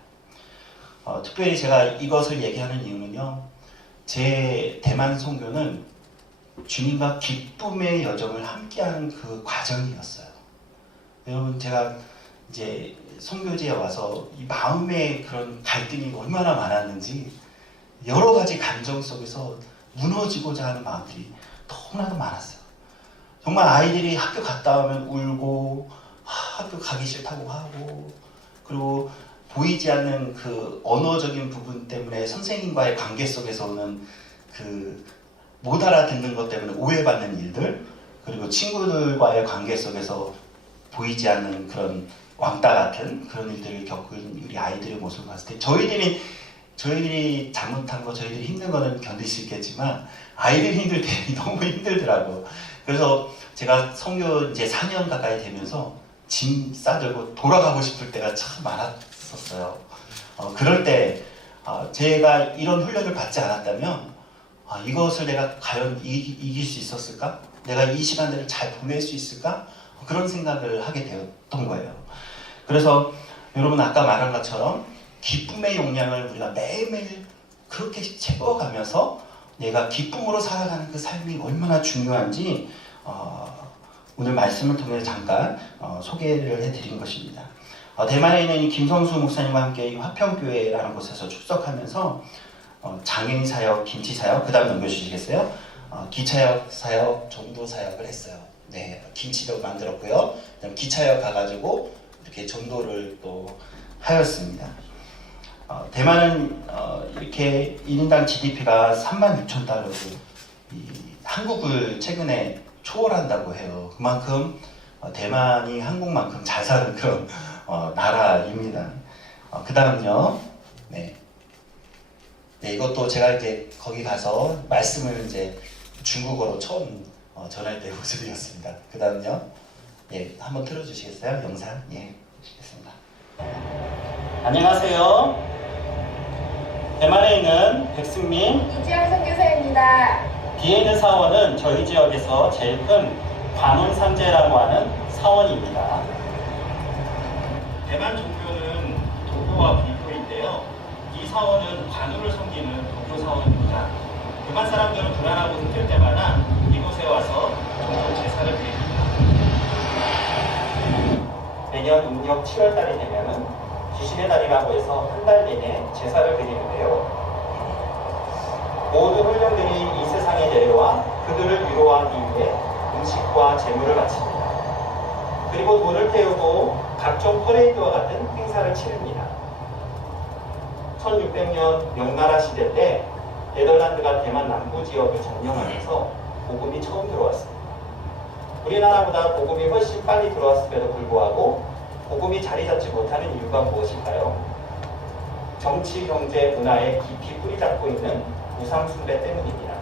특별히 제가 이것을 얘기하는 이유는요. 제 대만 선교는 주님과 기쁨의 여정을 함께하는 그 과정이었어요. 여러분, 제가 이제 선교지에 와서 이 마음의 그런 갈등이 얼마나 많았는지 여러 가지 감정 속에서 무너지고자 하는 마음들이 너무나도 많았어요. 정말 아이들이 학교 갔다 오면 울고 학교 가기 싫다고 하고, 그리고 보이지 않는 그 언어적인 부분 때문에 선생님과의 관계 속에서 오는 그 못 알아듣는 것 때문에 오해받는 일들, 그리고 친구들과의 관계 속에서 보이지 않는 그런 왕따 같은 그런 일들을 겪은 우리 아이들의 모습을 봤을 때 저희들이 잘못한 거, 저희들이 힘든 거는 견딜 수 있겠지만 아이들이 힘들 때 너무 힘들더라고. 그래서 제가 선교 이제 4년 가까이 되면서 짐 싸들고 돌아가고 싶을 때가 참 많았었어요. 그럴 때 제가 이런 훈련을 받지 않았다면 이것을 내가 과연 이길 수 있었을까? 내가 이 시간들을 잘 보낼 수 있을까? 그런 생각을 하게 되었던 거예요. 그래서 여러분, 아까 말한 것처럼 기쁨의 용량을 우리가 매일매일 그렇게 채워가면서 내가 기쁨으로 살아가는 그 삶이 얼마나 중요한지 오늘 말씀을 통해 잠깐 소개를 해드린 것입니다. 대만에 있는 이 김성수 목사님과 함께 이 화평교회라는 곳에서 출석하면서 장애인 사역, 김치 사역, 그 다음 넘겨주시겠어요? 기차역 사역, 전도 사역을 했어요. 네, 김치도 만들었고요. 그다음 기차역 가가지고 이렇게 전도를 또 하였습니다. 대만은 이렇게 1인당 GDP가 36,000달러로 한국을 최근에 초월한다고 해요. 그만큼 대만이 한국만큼 잘 사는 그런 나라입니다. 그 다음요. 네, 이것도 제가 이제 거기 가서 말씀을 이제 중국어로 처음 전할 때 모습이었습니다. 그 다음요. 예, 한번 틀어주시겠어요? 영상. 예, 주시겠습니다. 안녕하세요. 대만에 있는 백승민, 이지영 선교사입니다. 뒤에 있는 사원은 저희 지역에서 제일 큰 관운상제라고 하는 사원입니다. 대만 종교는 도교와 불교인데요. 이 사원은 관우를 섬기는 도교 사원입니다. 대만 사람들은 불안하고 힘들 때마다 이곳에 와서 종교 제사를 드립니다. 매년 음력 7월달이 되면은 귀신의 달이라고 해서 한 달 내내 제사를 드리는데요. 모든 훈련들이 이 세상에 내려와 그들을 위로하기 위해 음식과 재물을 바칩니다. 그리고 돈을 태우고 각종 퍼레이드와 같은 행사를 치릅니다. 1600년 명나라 시대 때 네덜란드가 대만 남부 지역을 점령하면서 복음이 처음 들어왔습니다. 우리나라보다 복음이 훨씬 빨리 들어왔음에도 불구하고 복음이 자리 잡지 못하는 이유가 무엇일까요? 정치, 경제, 문화에 깊이 뿌리 잡고 있는 우상 숭배 때문입니다.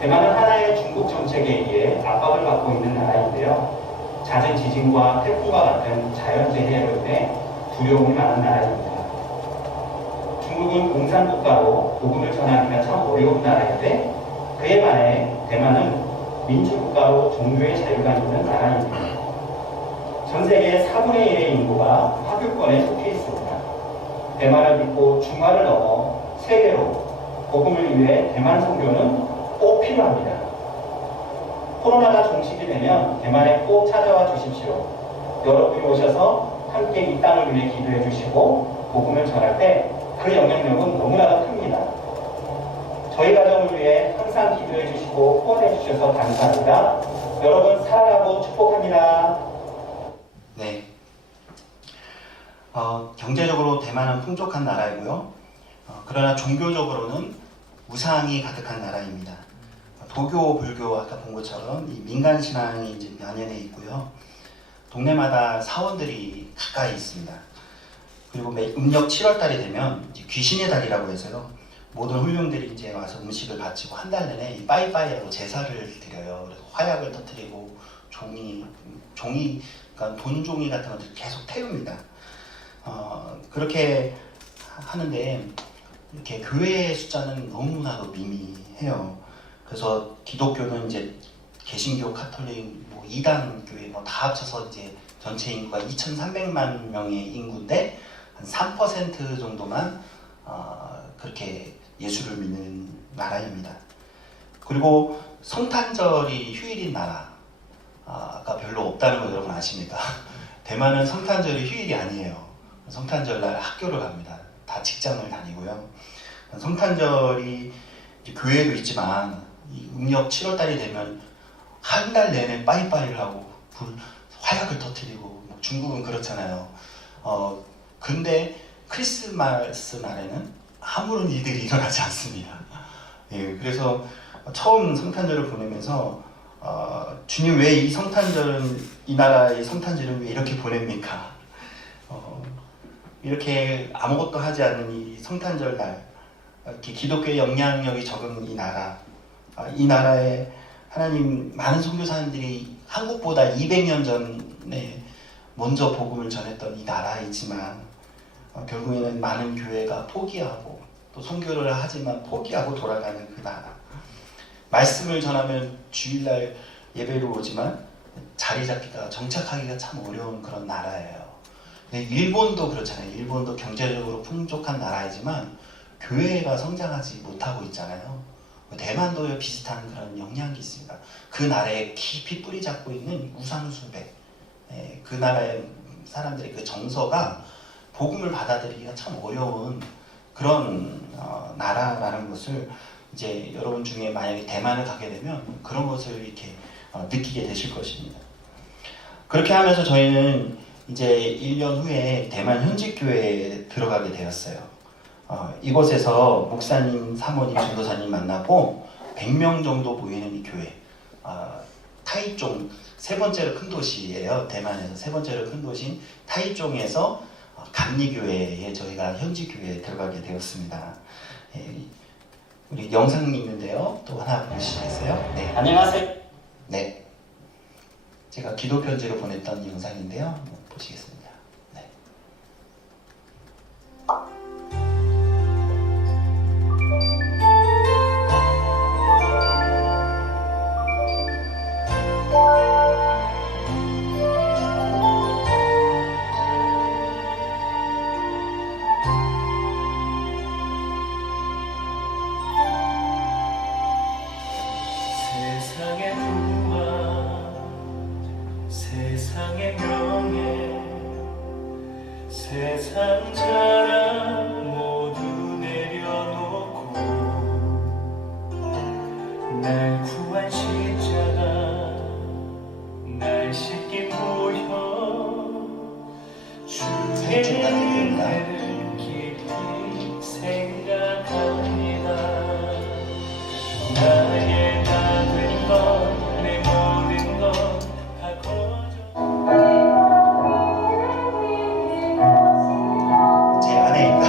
대만은 하나의 중국 정책에 의해 압박을 받고 있는 나라인데요. 잦은 지진과 태풍과 같은 자연재해로 인해 두려움이 많은 나라입니다. 중국은 공산국가로 복음을 전하기가 참 어려운 나라인데 그에 반해 대만은 민주국가로 종교의 자유가 있는 나라입니다. 전 세계 4분의 1의 인구가 화교권에 속해 있습니다. 대만을 믿고 중화를 넘어 세계로 복음을 위해 대만 선교는 꼭 필요합니다. 코로나가 종식이 되면 대만에 꼭 찾아와 주십시오. 여러분이 오셔서 함께 이 땅을 위해 기도해 주시고 복음을 전할 때 그 영향력은 너무나도 큽니다. 저희 가정을 위해 항상 기도해 주시고 후원해 주셔서 감사합니다. 여러분 사랑하고 축복합니다. 네. 경제적으로 대만은 풍족한 나라이고요. 그러나 종교적으로는 우상이 가득한 나라입니다. 도교, 불교 아까 본 것처럼 이 민간 신앙이 이제 만연해 있고요. 동네마다 사원들이 가까이 있습니다. 그리고 음력 7월달이 되면 이제 귀신의 달이라고 해서요. 모든 훌륭들이 이제 와서 음식을 바치고 한 달 내내 이 빠이빠이하고 제사를 드려요. 그래서 화약을 터뜨리고 종이 그러니까 돈종이 같은 것들 계속 태웁니다. 그렇게 하는데 이렇게 교회의 숫자는 너무나도 미미해요. 그래서 기독교는 이제 개신교, 카톨릭, 뭐 이단 교회 뭐 다 합쳐서 이제 전체 인구가 2,300만 명의 인구인데 한 3% 정도만 그렇게 예수를 믿는 나라입니다. 그리고 성탄절이 휴일인 나라가 별로 없다는 거 여러분 아십니까? 대만은 성탄절이 휴일이 아니에요. 성탄절날 학교를 갑니다. 다 직장을 다니고요. 성탄절이 교회도 있지만 음력 7월달이 되면 한 달 내내 빠이빠이를 하고 화약을 터뜨리고 중국은 그렇잖아요. 근데 크리스마스 날에는 아무런 일들이 일어나지 않습니다. 예, 그래서 처음 성탄절을 보내면서 주님 왜 이 성탄절은 이 나라의 성탄절은 왜 이렇게 보냅니까? 이렇게 아무것도 하지 않는 이 성탄절 날 이렇게 기독교의 영향력이 적은 이 나라 이 나라에 하나님 많은 선교사님들이 한국보다 200년 전에 먼저 복음을 전했던 이 나라이지만 결국에는 많은 교회가 포기하고 또 선교를 하지만 포기하고 돌아가는 그 나라. 말씀을 전하면 주일날 예배로 오지만 자리 잡기가 정착하기가 참 어려운 그런 나라예요. 일본도 그렇잖아요. 일본도 경제적으로 풍족한 나라이지만 교회가 성장하지 못하고 있잖아요. 대만도 비슷한 그런 영향이 있습니다. 그 나라에 깊이 뿌리 잡고 있는 우상숭배, 그 나라의 사람들의 그 정서가 복음을 받아들이기가 참 어려운 그런 나라라는 것을 이제 여러분 중에 만약에 대만을 가게 되면 그런 것을 이렇게 느끼게 되실 것입니다. 그렇게 하면서 저희는 이제 1년 후에 대만 현직교회에 들어가게 되었어요. 이곳에서 목사님, 사모님, 전도사님 만나고 100명 정도 모이는 이 교회, 타이종 세 번째로 큰 도시예요. 대만에서 세 번째로 큰 도시인 타이종에서 감리교회에 저희가 현직교회에 들어가게 되었습니다. 우리 영상이 있는데요. 또 하나 보시겠어요? 네, 안녕하세요. 네, 제가 기도 편지로 보냈던 영상인데요. 한번 보시겠습니다. 네. 세상의 풍만, 세상의 명예, 세상 자랑 모두 내려놓고 날 구한 십자가 날 씻긴 보혈 주의 은혜를 깊이 생각합니다. 나의 다 된 것, 내 모든 것 다 거저 제 안에 있다.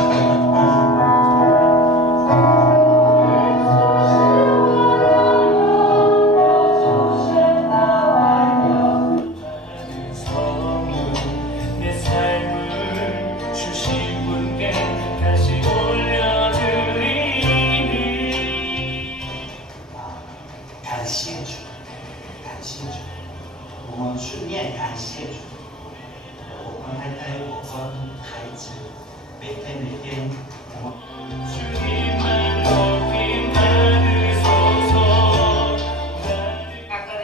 받은 선물, 내 삶을 주신 분께 다시 올려드리니感谢主，感谢主，我们顺便感谢主。我们太太，我跟孩子，每天，我们 주님만 높이 받으소서. 나를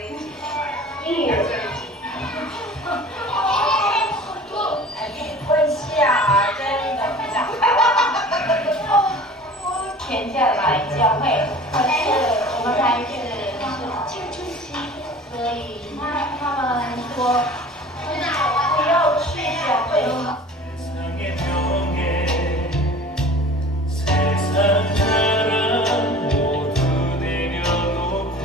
问下真的比较全家来教会，可是我们孩子是青春期，所以他们说不要去教会。 세상의 명예, 세상 자랑 모두 내려놓고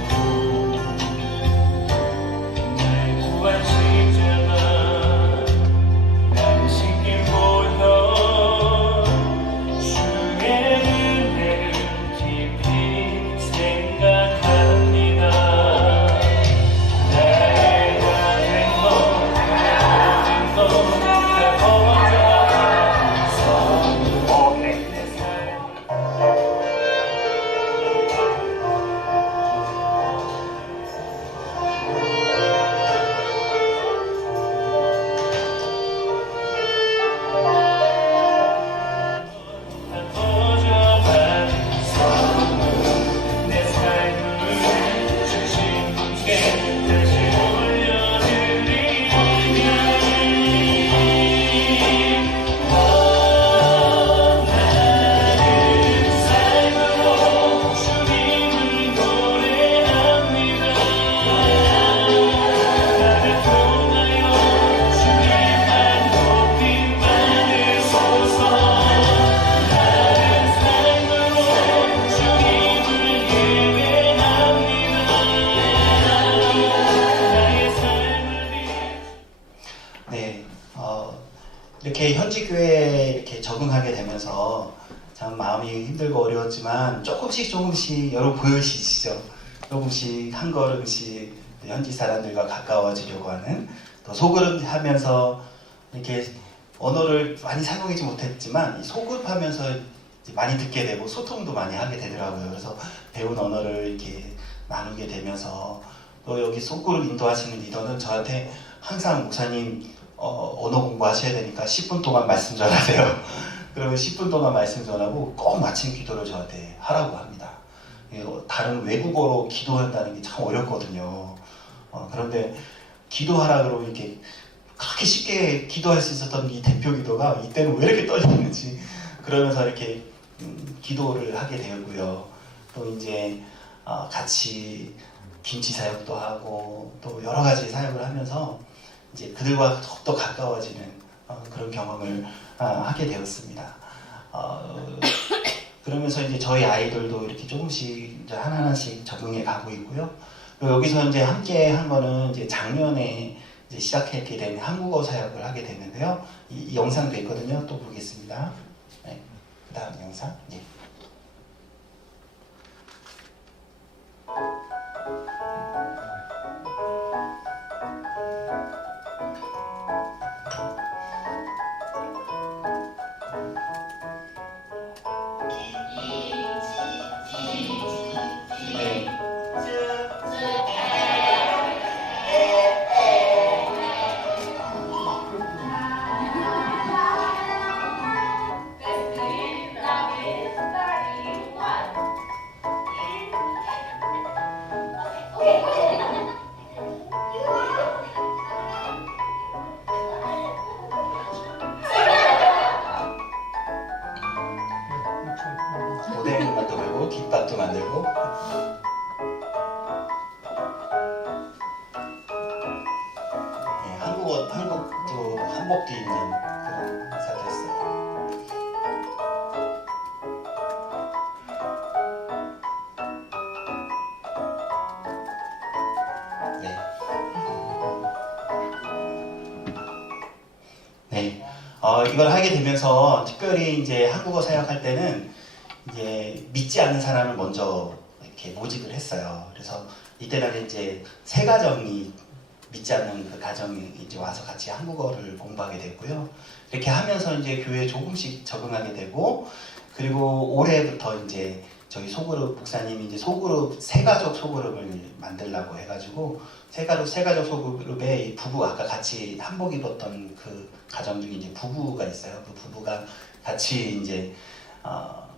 날 구한 십자가 날 씻긴 보혈 주의 은혜를 깊이 생각합니다. 나의 다 된 것, 내 모든 것 다 거저하면서 내 삶 다 거저하면서 내 삶을 주신 분께 다시 올려드리니 나는 삶으로 주님을 노래합니다. 나를 통하여 주님만 높임 받으소서. 나는 삶으로 주님을 예배합니다. 나의 삶을 네, 이렇게 현지 교회에 이렇게 적응하게 되면서 참 마음이 힘들고 어려웠지만 조금씩 여러분 보여지시죠? 조금씩 한 걸음씩 현지 사람들과 가까워지려고 하는, 또 소그룹하면서 이렇게 언어를 많이 사용하지 못했지만 이 소그룹하면서 많이 듣게 되고 소통도 많이 하게 되더라고요. 그래서 배운 언어를 이렇게 나누게 되면서, 또 여기 소그룹 인도하시는 리더는 저한테 항상 목사님 언어 공부하셔야 되니까 10분 동안 말씀 전하세요. 그러면 10분 동안 말씀 전하고 꼭 마침 기도를 저한테 하라고 합니다. 다른 외국어로 기도한다는 게 참 어렵거든요. 그런데 기도하라 그러고 이렇게 그렇게 쉽게 기도할 수 있었던 이 대표 기도가 이때는 왜 이렇게 떨리는지 그러면서 이렇게 기도를 하게 되었고요. 또 이제 같이 김치 사역도 하고 또 여러 가지 사역을 하면서 이제 그들과 더욱더 가까워지는 그런 경험을 하게 되었습니다. 그러면서 이제 저희 아이들도 이렇게 조금씩 이제 하나하나씩 적응해 가고 있고요. 그리고 여기서 이제 함께 한 거는 이제 작년에 이제 시작했게 된 한국어 사역을 하게 됐는데요. 이 영상도 있거든요. 또 보겠습니다. 네. 그 다음 영상. 예. 오뎅 만들고 김밥도 만들고 한국도 한복도 입는 그런 행사도 했어요. 네. 네. 이걸 하게 되면서 특별히 이제 한국어 사역할 때는 이제 믿지 않는 사람을 먼저 이렇게 모집을 했어요. 그래서 이때는 이제 세 가정이 믿지 않는 그 가정이 이제 와서 같이 한국어를 공부하게 됐고요. 이렇게 하면서 이제 교회에 조금씩 적응하게 되고, 그리고 올해부터 이제 저희 소그룹 목사님이 이제 소그룹 세가족 소그룹을 만들려고 해가지고 세가족 소그룹에 이 부부 아까 같이 한복 입었던 그 가정 중에 이제 부부가 있어요. 그 부부가 같이 이제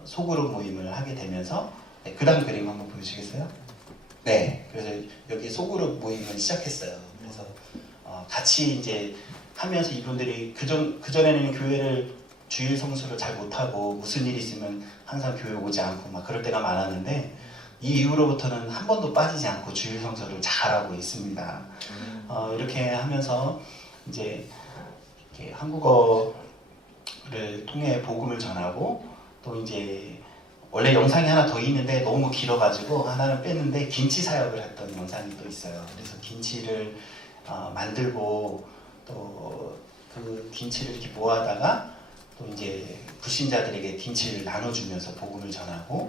소그룹 모임을 하게 되면서 네, 그 다음 그림 한번 보여주시겠어요? 네, 그래서 여기 소그룹 모임을 시작했어요. 그래서 같이 이제 하면서 이분들이 그전에는 교회를 주일 성수를 잘 못하고 무슨 일이 있으면 항상 교회 오지 않고 막 그럴 때가 많았는데 이 이후로부터는 한 번도 빠지지 않고 주일 성수를 잘하고 있습니다. 이렇게 하면서 이제 이렇게 한국어를 통해 복음을 전하고 또 이제 원래 영상이 하나 더 있는데 너무 길어가지고 하나는 뺐는데 김치 사역을 했던 영상이 또 있어요. 그래서 김치를 만들고 또 그 김치를 이렇게 모아다가 또 이제 불신자들에게 김치를 나눠주면서 복음을 전하고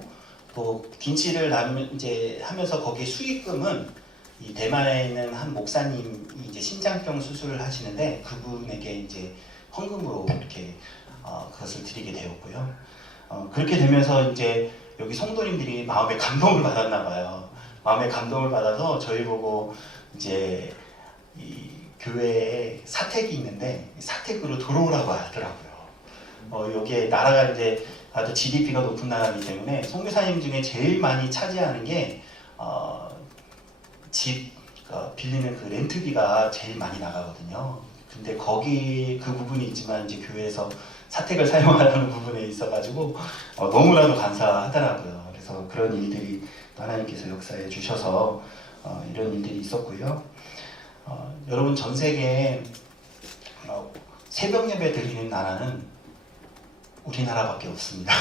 또 김치를 이제 하면서 거기에 수익금은 이 대만에 있는 한 목사님이 이제 신장병 수술을 하시는데 그분에게 이제 헌금으로 이렇게 그것을 드리게 되었고요. 그렇게 되면서 이제 여기 성도님들이 마음에 감동을 받았나 봐요. 마음에 감동을 받아서 저희 보고 이제 이 교회에 사택이 있는데 사택으로 들어오라고 하더라고요. 여기에 나라가 이제 아주 GDP가 높은 나라이기 때문에 선교사님 중에 제일 많이 차지하는 게 집 빌리는 그 렌트비가 제일 많이 나가거든요. 근데 거기 그 부분이 있지만 이제 교회에서 사택을 사용하라는 부분에 있어가지고 너무나도 감사하더라고요. 그래서 그런 일들이 하나님께서 역사해 주셔서 이런 일들이 있었고요. 여러분 전 세계에 새벽 예배 드리는 나라는 우리나라밖에 없습니다.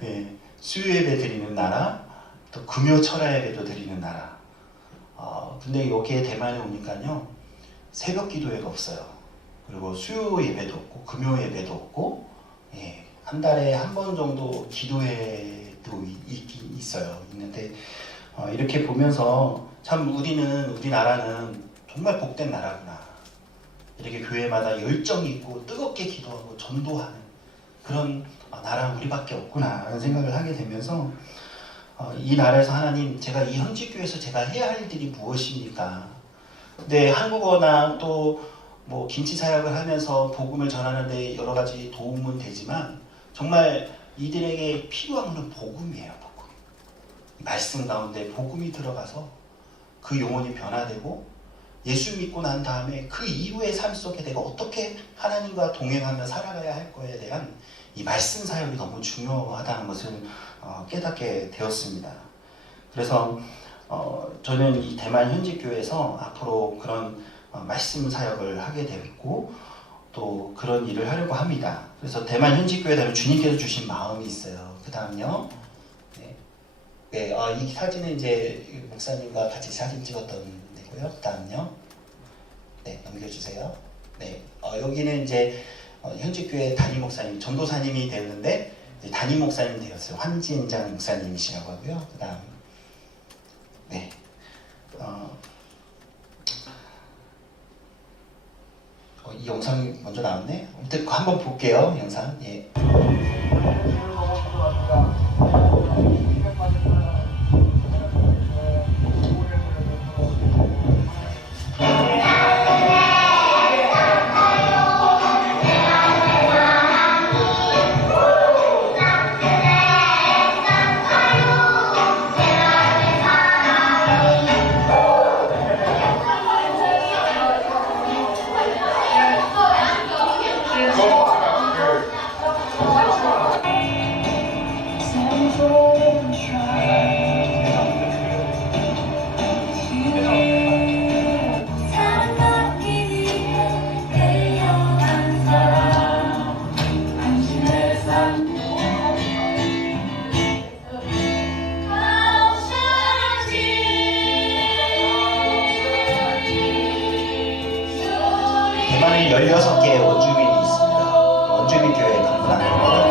네, 수요 예배 드리는 나라, 또 금요 철야 예배도 드리는 나라. 근데 여기에 대만에 오니까요 새벽 기도회가 없어요. 그리고 수요 예배도 없고 금요 예배도 없고, 예, 한 달에 한 번 정도 기도회도 있긴 있어요. 있는데 이렇게 보면서 참 우리나라는 정말 복된 나라구나. 이렇게 교회마다 열정이 있고 뜨겁게 기도하고 전도하는 그런 나라는 우리밖에 없구나 라는 생각을 하게 되면서 이 나라에서 하나님, 제가 이 현지교회에서 제가 해야 할 일들이 무엇입니까? 근데 한국어나 또 뭐 김치 사역을 하면서 복음을 전하는데 여러 가지 도움은 되지만 정말 이들에게 필요한 것은 복음이에요. 복음. 말씀 가운데 복음이 들어가서 그 영혼이 변화되고 예수 믿고 난 다음에 그 이후의 삶 속에 내가 어떻게 하나님과 동행하며 살아가야 할 거에 대한 이 말씀 사역이 너무 중요하다는 것을 깨닫게 되었습니다. 그래서 저는 이 대만 현지교회에서 앞으로 그런 말씀 사역을 하게 됐고 또 그런 일을 하려고 합니다. 그래서 대만 현지교회 되면 주님께서 주신 마음이 있어요. 그 다음요. 네, 이 사진은 이제 목사님과 같이 사진 찍었던 데고요. 그 다음요. 네, 넘겨주세요. 네, 여기는 이제 현지교회 담임 목사님, 전도사님이 되었는데 이제 담임 목사님 되었어요. 환진장 목사님이시라고 하고요. 그 다음, 네, 이 영상이 먼저 나왔네. 아무튼 한번 볼게요. 영상. 예. 대만에 16개의 원주민이 있습니다. 원주민 교회에 방문하는 겁니다.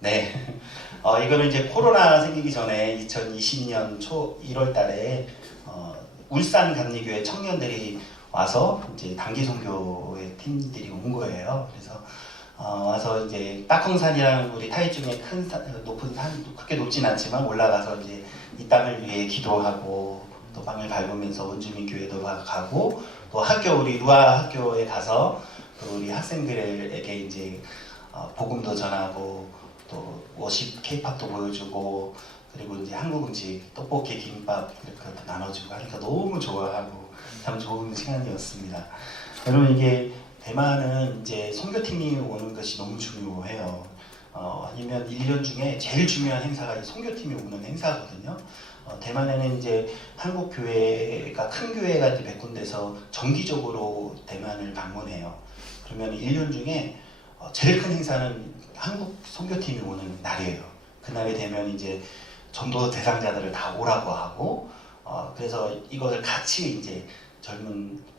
네, 이거는 이제 코로나 생기기 전에 2020년 초 1월 달에 울산 감리교회 청년들이 와서 이제 단기 선교의 팀들이 온 거예요. 그래서 와서 이제 따콩산이라는 우리 타이중에 큰 높은 산, 크게 높진 않지만 올라가서 이제 이 땅을 위해 기도하고 또 방을 밟으면서 원주민 교회도 가고 또 학교 우리 루아 학교에 가서 또 우리 학생들에게 이제 복음도 전하고 또 워십 케이팝도 보여주고 그리고 이제 한국 음식 떡볶이 김밥 이렇게 나눠주고 하니까 너무 좋아하고 참 좋은 시간이었습니다. 여러분 이게 대만은 이제 선교팀이 오는 것이 너무 중요해요. 아니면 1년 중에 제일 중요한 행사가 이 선교팀이 오는 행사거든요. 대만에는 이제 한국 교회가 큰 교회가 이제 몇 군데서 정기적으로 대만을 방문해요. 그러면 1년 중에 제일 큰 행사는 한국 선교팀이 오는 날이에요. 그날이 되면 이제 전도 대상자들을 다 오라고 하고 그래서 이것을 같이 이제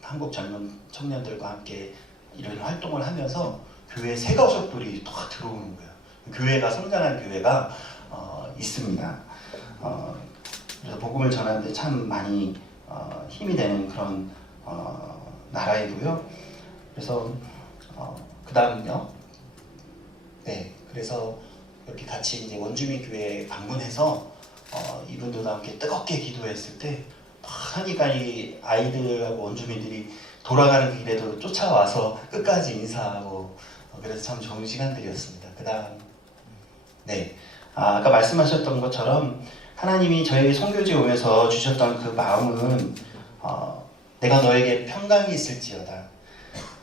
한국 젊은 청년들과 함께 이런 활동을 하면서 교회 새 가족들이 다 들어오는 거예요. 교회가 성장한 교회가 있습니다. 그래서 복음을 전하는데 참 많이 힘이 되는 그런 나라이고요. 그래서 그 다음요. 네, 그래서 이렇게 같이 이제 원주민 교회에 방문해서 이분들과 함께 뜨겁게 기도했을 때 하니까 이 아이들하고 원주민들이 돌아가는 길에도 쫓아와서 끝까지 인사하고 그래서 참 좋은 시간들이었습니다. 그 다음 네, 아까 말씀하셨던 것처럼 하나님이 저에게 선교지에 오면서 주셨던 그 마음은 내가 너에게 평강이 있을지어다.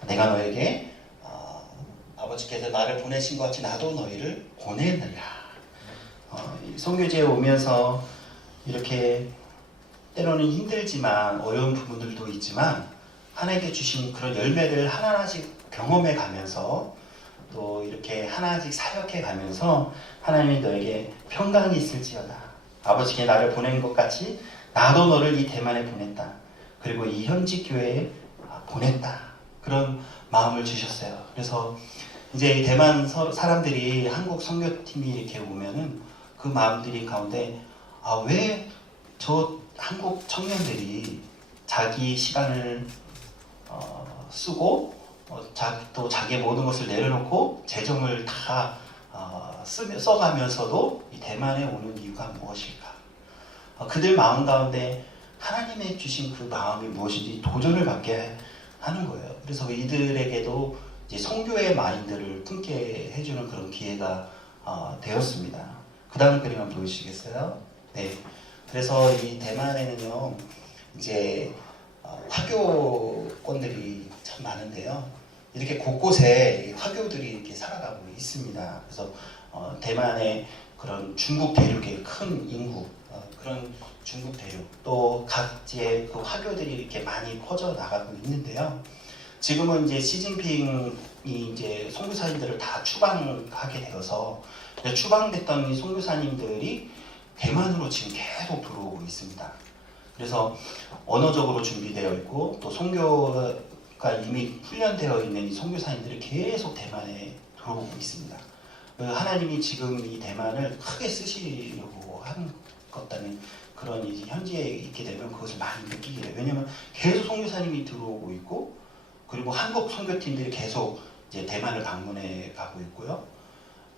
내가 너에게 아버지께서 나를 보내신 것 같이 나도 너희를 보내느라. 선교지에 오면서 이렇게 때로는 힘들지만 어려운 부분들도 있지만 하나님께 주신 그런 열매들을 하나하나씩 경험해 가면서 또 이렇게 하나씩 사역해 가면서 하나님이 너에게 평강이 있을지어다. 아버지께 나를 보낸 것 같이 나도 너를 이 대만에 보냈다. 그리고 이 현지 교회에 보냈다. 그런 마음을 주셨어요. 그래서 이제 이 대만 사람들이 한국 선교팀이 이렇게 오면은 그 마음들이 가운데 왜 저 한국 청년들이 자기 시간을 쓰고 또 자기의 모든 것을 내려놓고 재정을 다 써가면서도 이 대만에 오는 이유가 무엇일까? 그들 마음 가운데 하나님의 주신 그 마음이 무엇인지 도전을 받게 하는 거예요. 그래서 이들에게도 이제 선교의 마인드를 품게 해주는 그런 기회가 되었습니다. 그 다음 그림 한번 보여주시겠어요? 네. 그래서 이 대만에는요, 이제 화교권들이 참 많은데요. 이렇게 곳곳에 화교들이 이렇게 살아가고 있습니다. 그래서 대만의 그런 중국 대륙의 큰 인구, 그런 중국 대륙, 또 각지의 그 화교들이 이렇게 많이 퍼져 나가고 있는데요. 지금은 이제 시진핑이 이제 선교사님들을 다 추방하게 되어서 추방됐던 이 선교사님들이 대만으로 지금 계속 들어오고 있습니다. 그래서 언어적으로 준비되어 있고 또 선교가 이미 훈련되어 있는 이 선교사님들이 계속 대만에 들어오고 있습니다. 하나님이 지금 이 대만을 크게 쓰시려고 하는 것다는 그런 이제 현지에 있게 되면 그것을 많이 느끼게 돼요. 왜냐하면 계속 선교사님이 들어오고 있고 그리고 한국 선교팀들이 계속 이제 대만을 방문해 가고 있고요.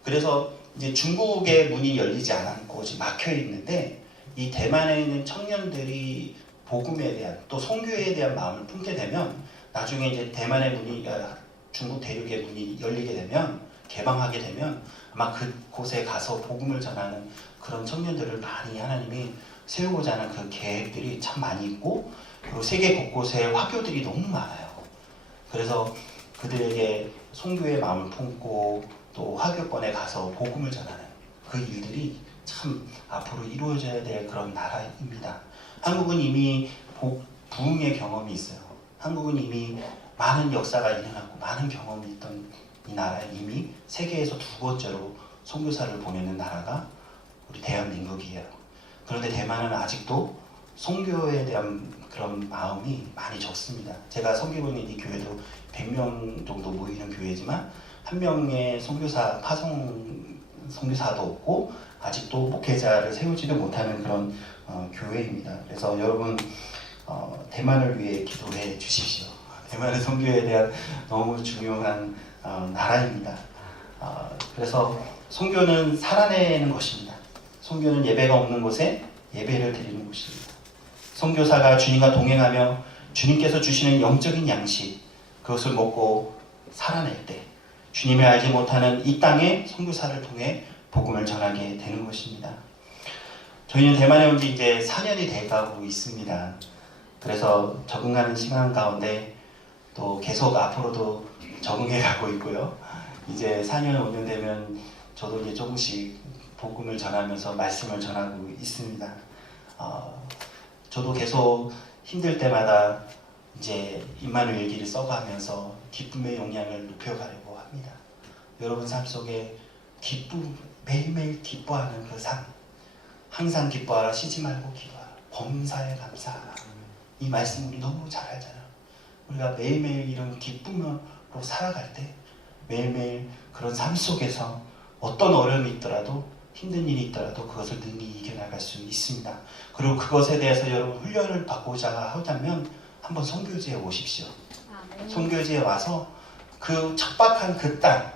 그래서 이제 중국의 문이 열리지 않고 지금 막혀 있는데 이 대만에 있는 청년들이 복음에 대한 또 선교에 대한 마음을 품게 되면 나중에 이제 대만의 문이 중국 대륙의 문이 열리게 되면 개방하게 되면 아마 그곳에 가서 복음을 전하는 그런 청년들을 많이 하나님이 세우고자 하는 그 계획들이 참 많이 있고 그리고 세계 곳곳에 화교들이 너무 많아요. 그래서 그들에게 선교의 마음을 품고 또 화교권에 가서 복음을 전하는 그 일들이 참 앞으로 이루어져야 될 그런 나라입니다. 한국은 이미 부흥의 경험이 있어요. 한국은 이미 많은 역사가 일어나고 많은 경험이 있던 이 나라에 이미 세계에서 두 번째로 선교사를 보내는 나라가 우리 대한민국이에요. 그런데 대만은 아직도 선교에 대한 그런 마음이 많이 적습니다. 제가 섬기고 있는 이 교회도 100명 정도 모이는 교회지만 한 명의 선교사 파송 선교사도 없고 아직도 목회자를 세우지도 못하는 그런 교회입니다. 그래서 여러분 대만을 위해 기도해 주십시오. 대만의 선교에 대한 너무 중요한 나라입니다. 그래서 선교는 살아내는 것입니다. 선교는 예배가 없는 곳에 예배를 드리는 곳입니다. 선교사가 주님과 동행하며 주님께서 주시는 영적인 양식 그것을 먹고 살아낼 때 주님을 알지 못하는 이 땅에 선교사를 통해 복음을 전하게 되는 것입니다. 저희는 대만에 온 지 이제 4년이 돼가고 있습니다. 그래서 적응하는 시간 가운데 또 계속 앞으로도 적응해 가고 있고요. 이제 4년 5년 되면 저도 이제 조금씩 복음을 전하면서 말씀을 전하고 있습니다. 저도 계속 힘들 때마다 이제 임마누엘 일기를 써가면서 기쁨의 용량을 높여가려고 합니다. 여러분 삶 속에 기쁨, 매일매일 기뻐하는 그 삶, 항상 기뻐하라, 쉬지 말고 기도하라, 범사에 감사하라. 이 말씀 우리 너무 잘 알잖아요. 우리가 매일매일 이런 기쁨으로 살아갈 때 매일매일 그런 삶 속에서 어떤 어려움이 있더라도 힘든 일이 있더라도 그것을 능히 이겨나갈 수 있습니다. 그리고 그것에 대해서 여러분 훈련을 받고자 하자면 한번 선교지에 오십시오. 선교지에 와서 그 척박한 그 땅,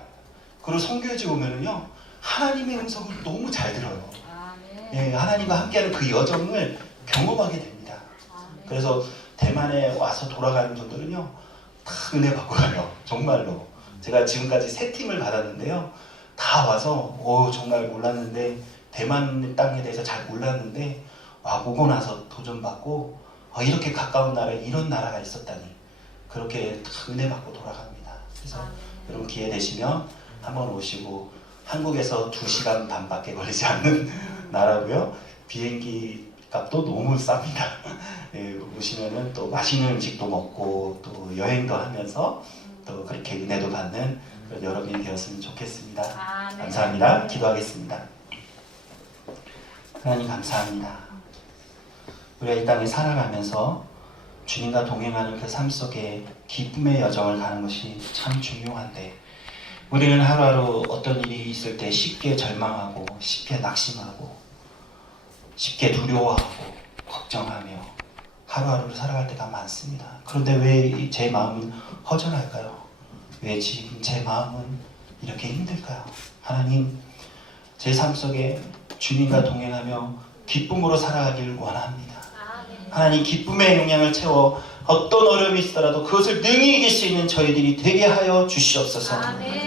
그리고 선교지에 오면은요 하나님의 음성을 너무 잘 들어요. 예, 하나님과 함께하는 그 여정을 경험하게 됩니다. 그래서 대만에 와서 돌아가는 분들은요 다 은혜 받고 가요. 정말로 제가 지금까지 3팀을 받았는데요 다 와서 정말 몰랐는데 대만 땅에 대해서 잘 몰랐는데 오고 나서 도전받고 이렇게 가까운 나라에 이런 나라가 있었다니 그렇게 다 은혜 받고 돌아갑니다. 그래서 여러분 기회 되시면 한번 오시고 한국에서 2시간 반밖에 걸리지 않는 나라고요. 비행기 값도 너무 쌉니다. 예, 오시면은 또 맛있는 음식도 먹고 또 여행도 하면서 또 그렇게 은혜도 받는 그런 여러분이 되었으면 좋겠습니다. 감사합니다. 기도하겠습니다. 하나님 감사합니다. 우리가 이 땅에 살아가면서 주님과 동행하는 그 삶 속에 기쁨의 여정을 가는 것이 참 중요한데 우리는 하루하루 어떤 일이 있을 때 쉽게 절망하고 쉽게 낙심하고 쉽게 두려워하고 걱정하며 하루하루를 살아갈 때가 많습니다. 그런데 왜 제 마음은 허전할까요? 왜 지금 제 마음은 이렇게 힘들까요? 하나님, 제 삶 속에 주님과 동행하며 기쁨으로 살아가길 원합니다. 하나님, 기쁨의 용량을 채워 어떤 어려움이 있더라도 그것을 능히 이길 수 있는 저희들이 되게 하여 주시옵소서.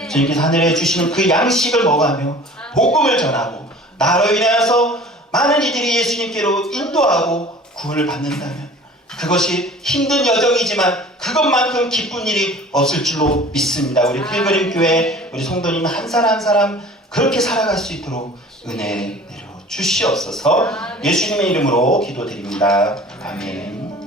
주님께서 하늘에 주시는 그 양식을 먹어가며 복음을 전하고 나로 인하여서 많은 이들이 예수님께로 인도하고 구원을 받는다면 그것이 힘든 여정이지만 그것만큼 기쁜 일이 없을 줄로 믿습니다. 우리 필그림 교회 우리 성도님 한 사람 한 사람 그렇게 살아갈 수 있도록 은혜 내려 주시옵소서. 예수님의 이름으로 기도드립니다. 아멘.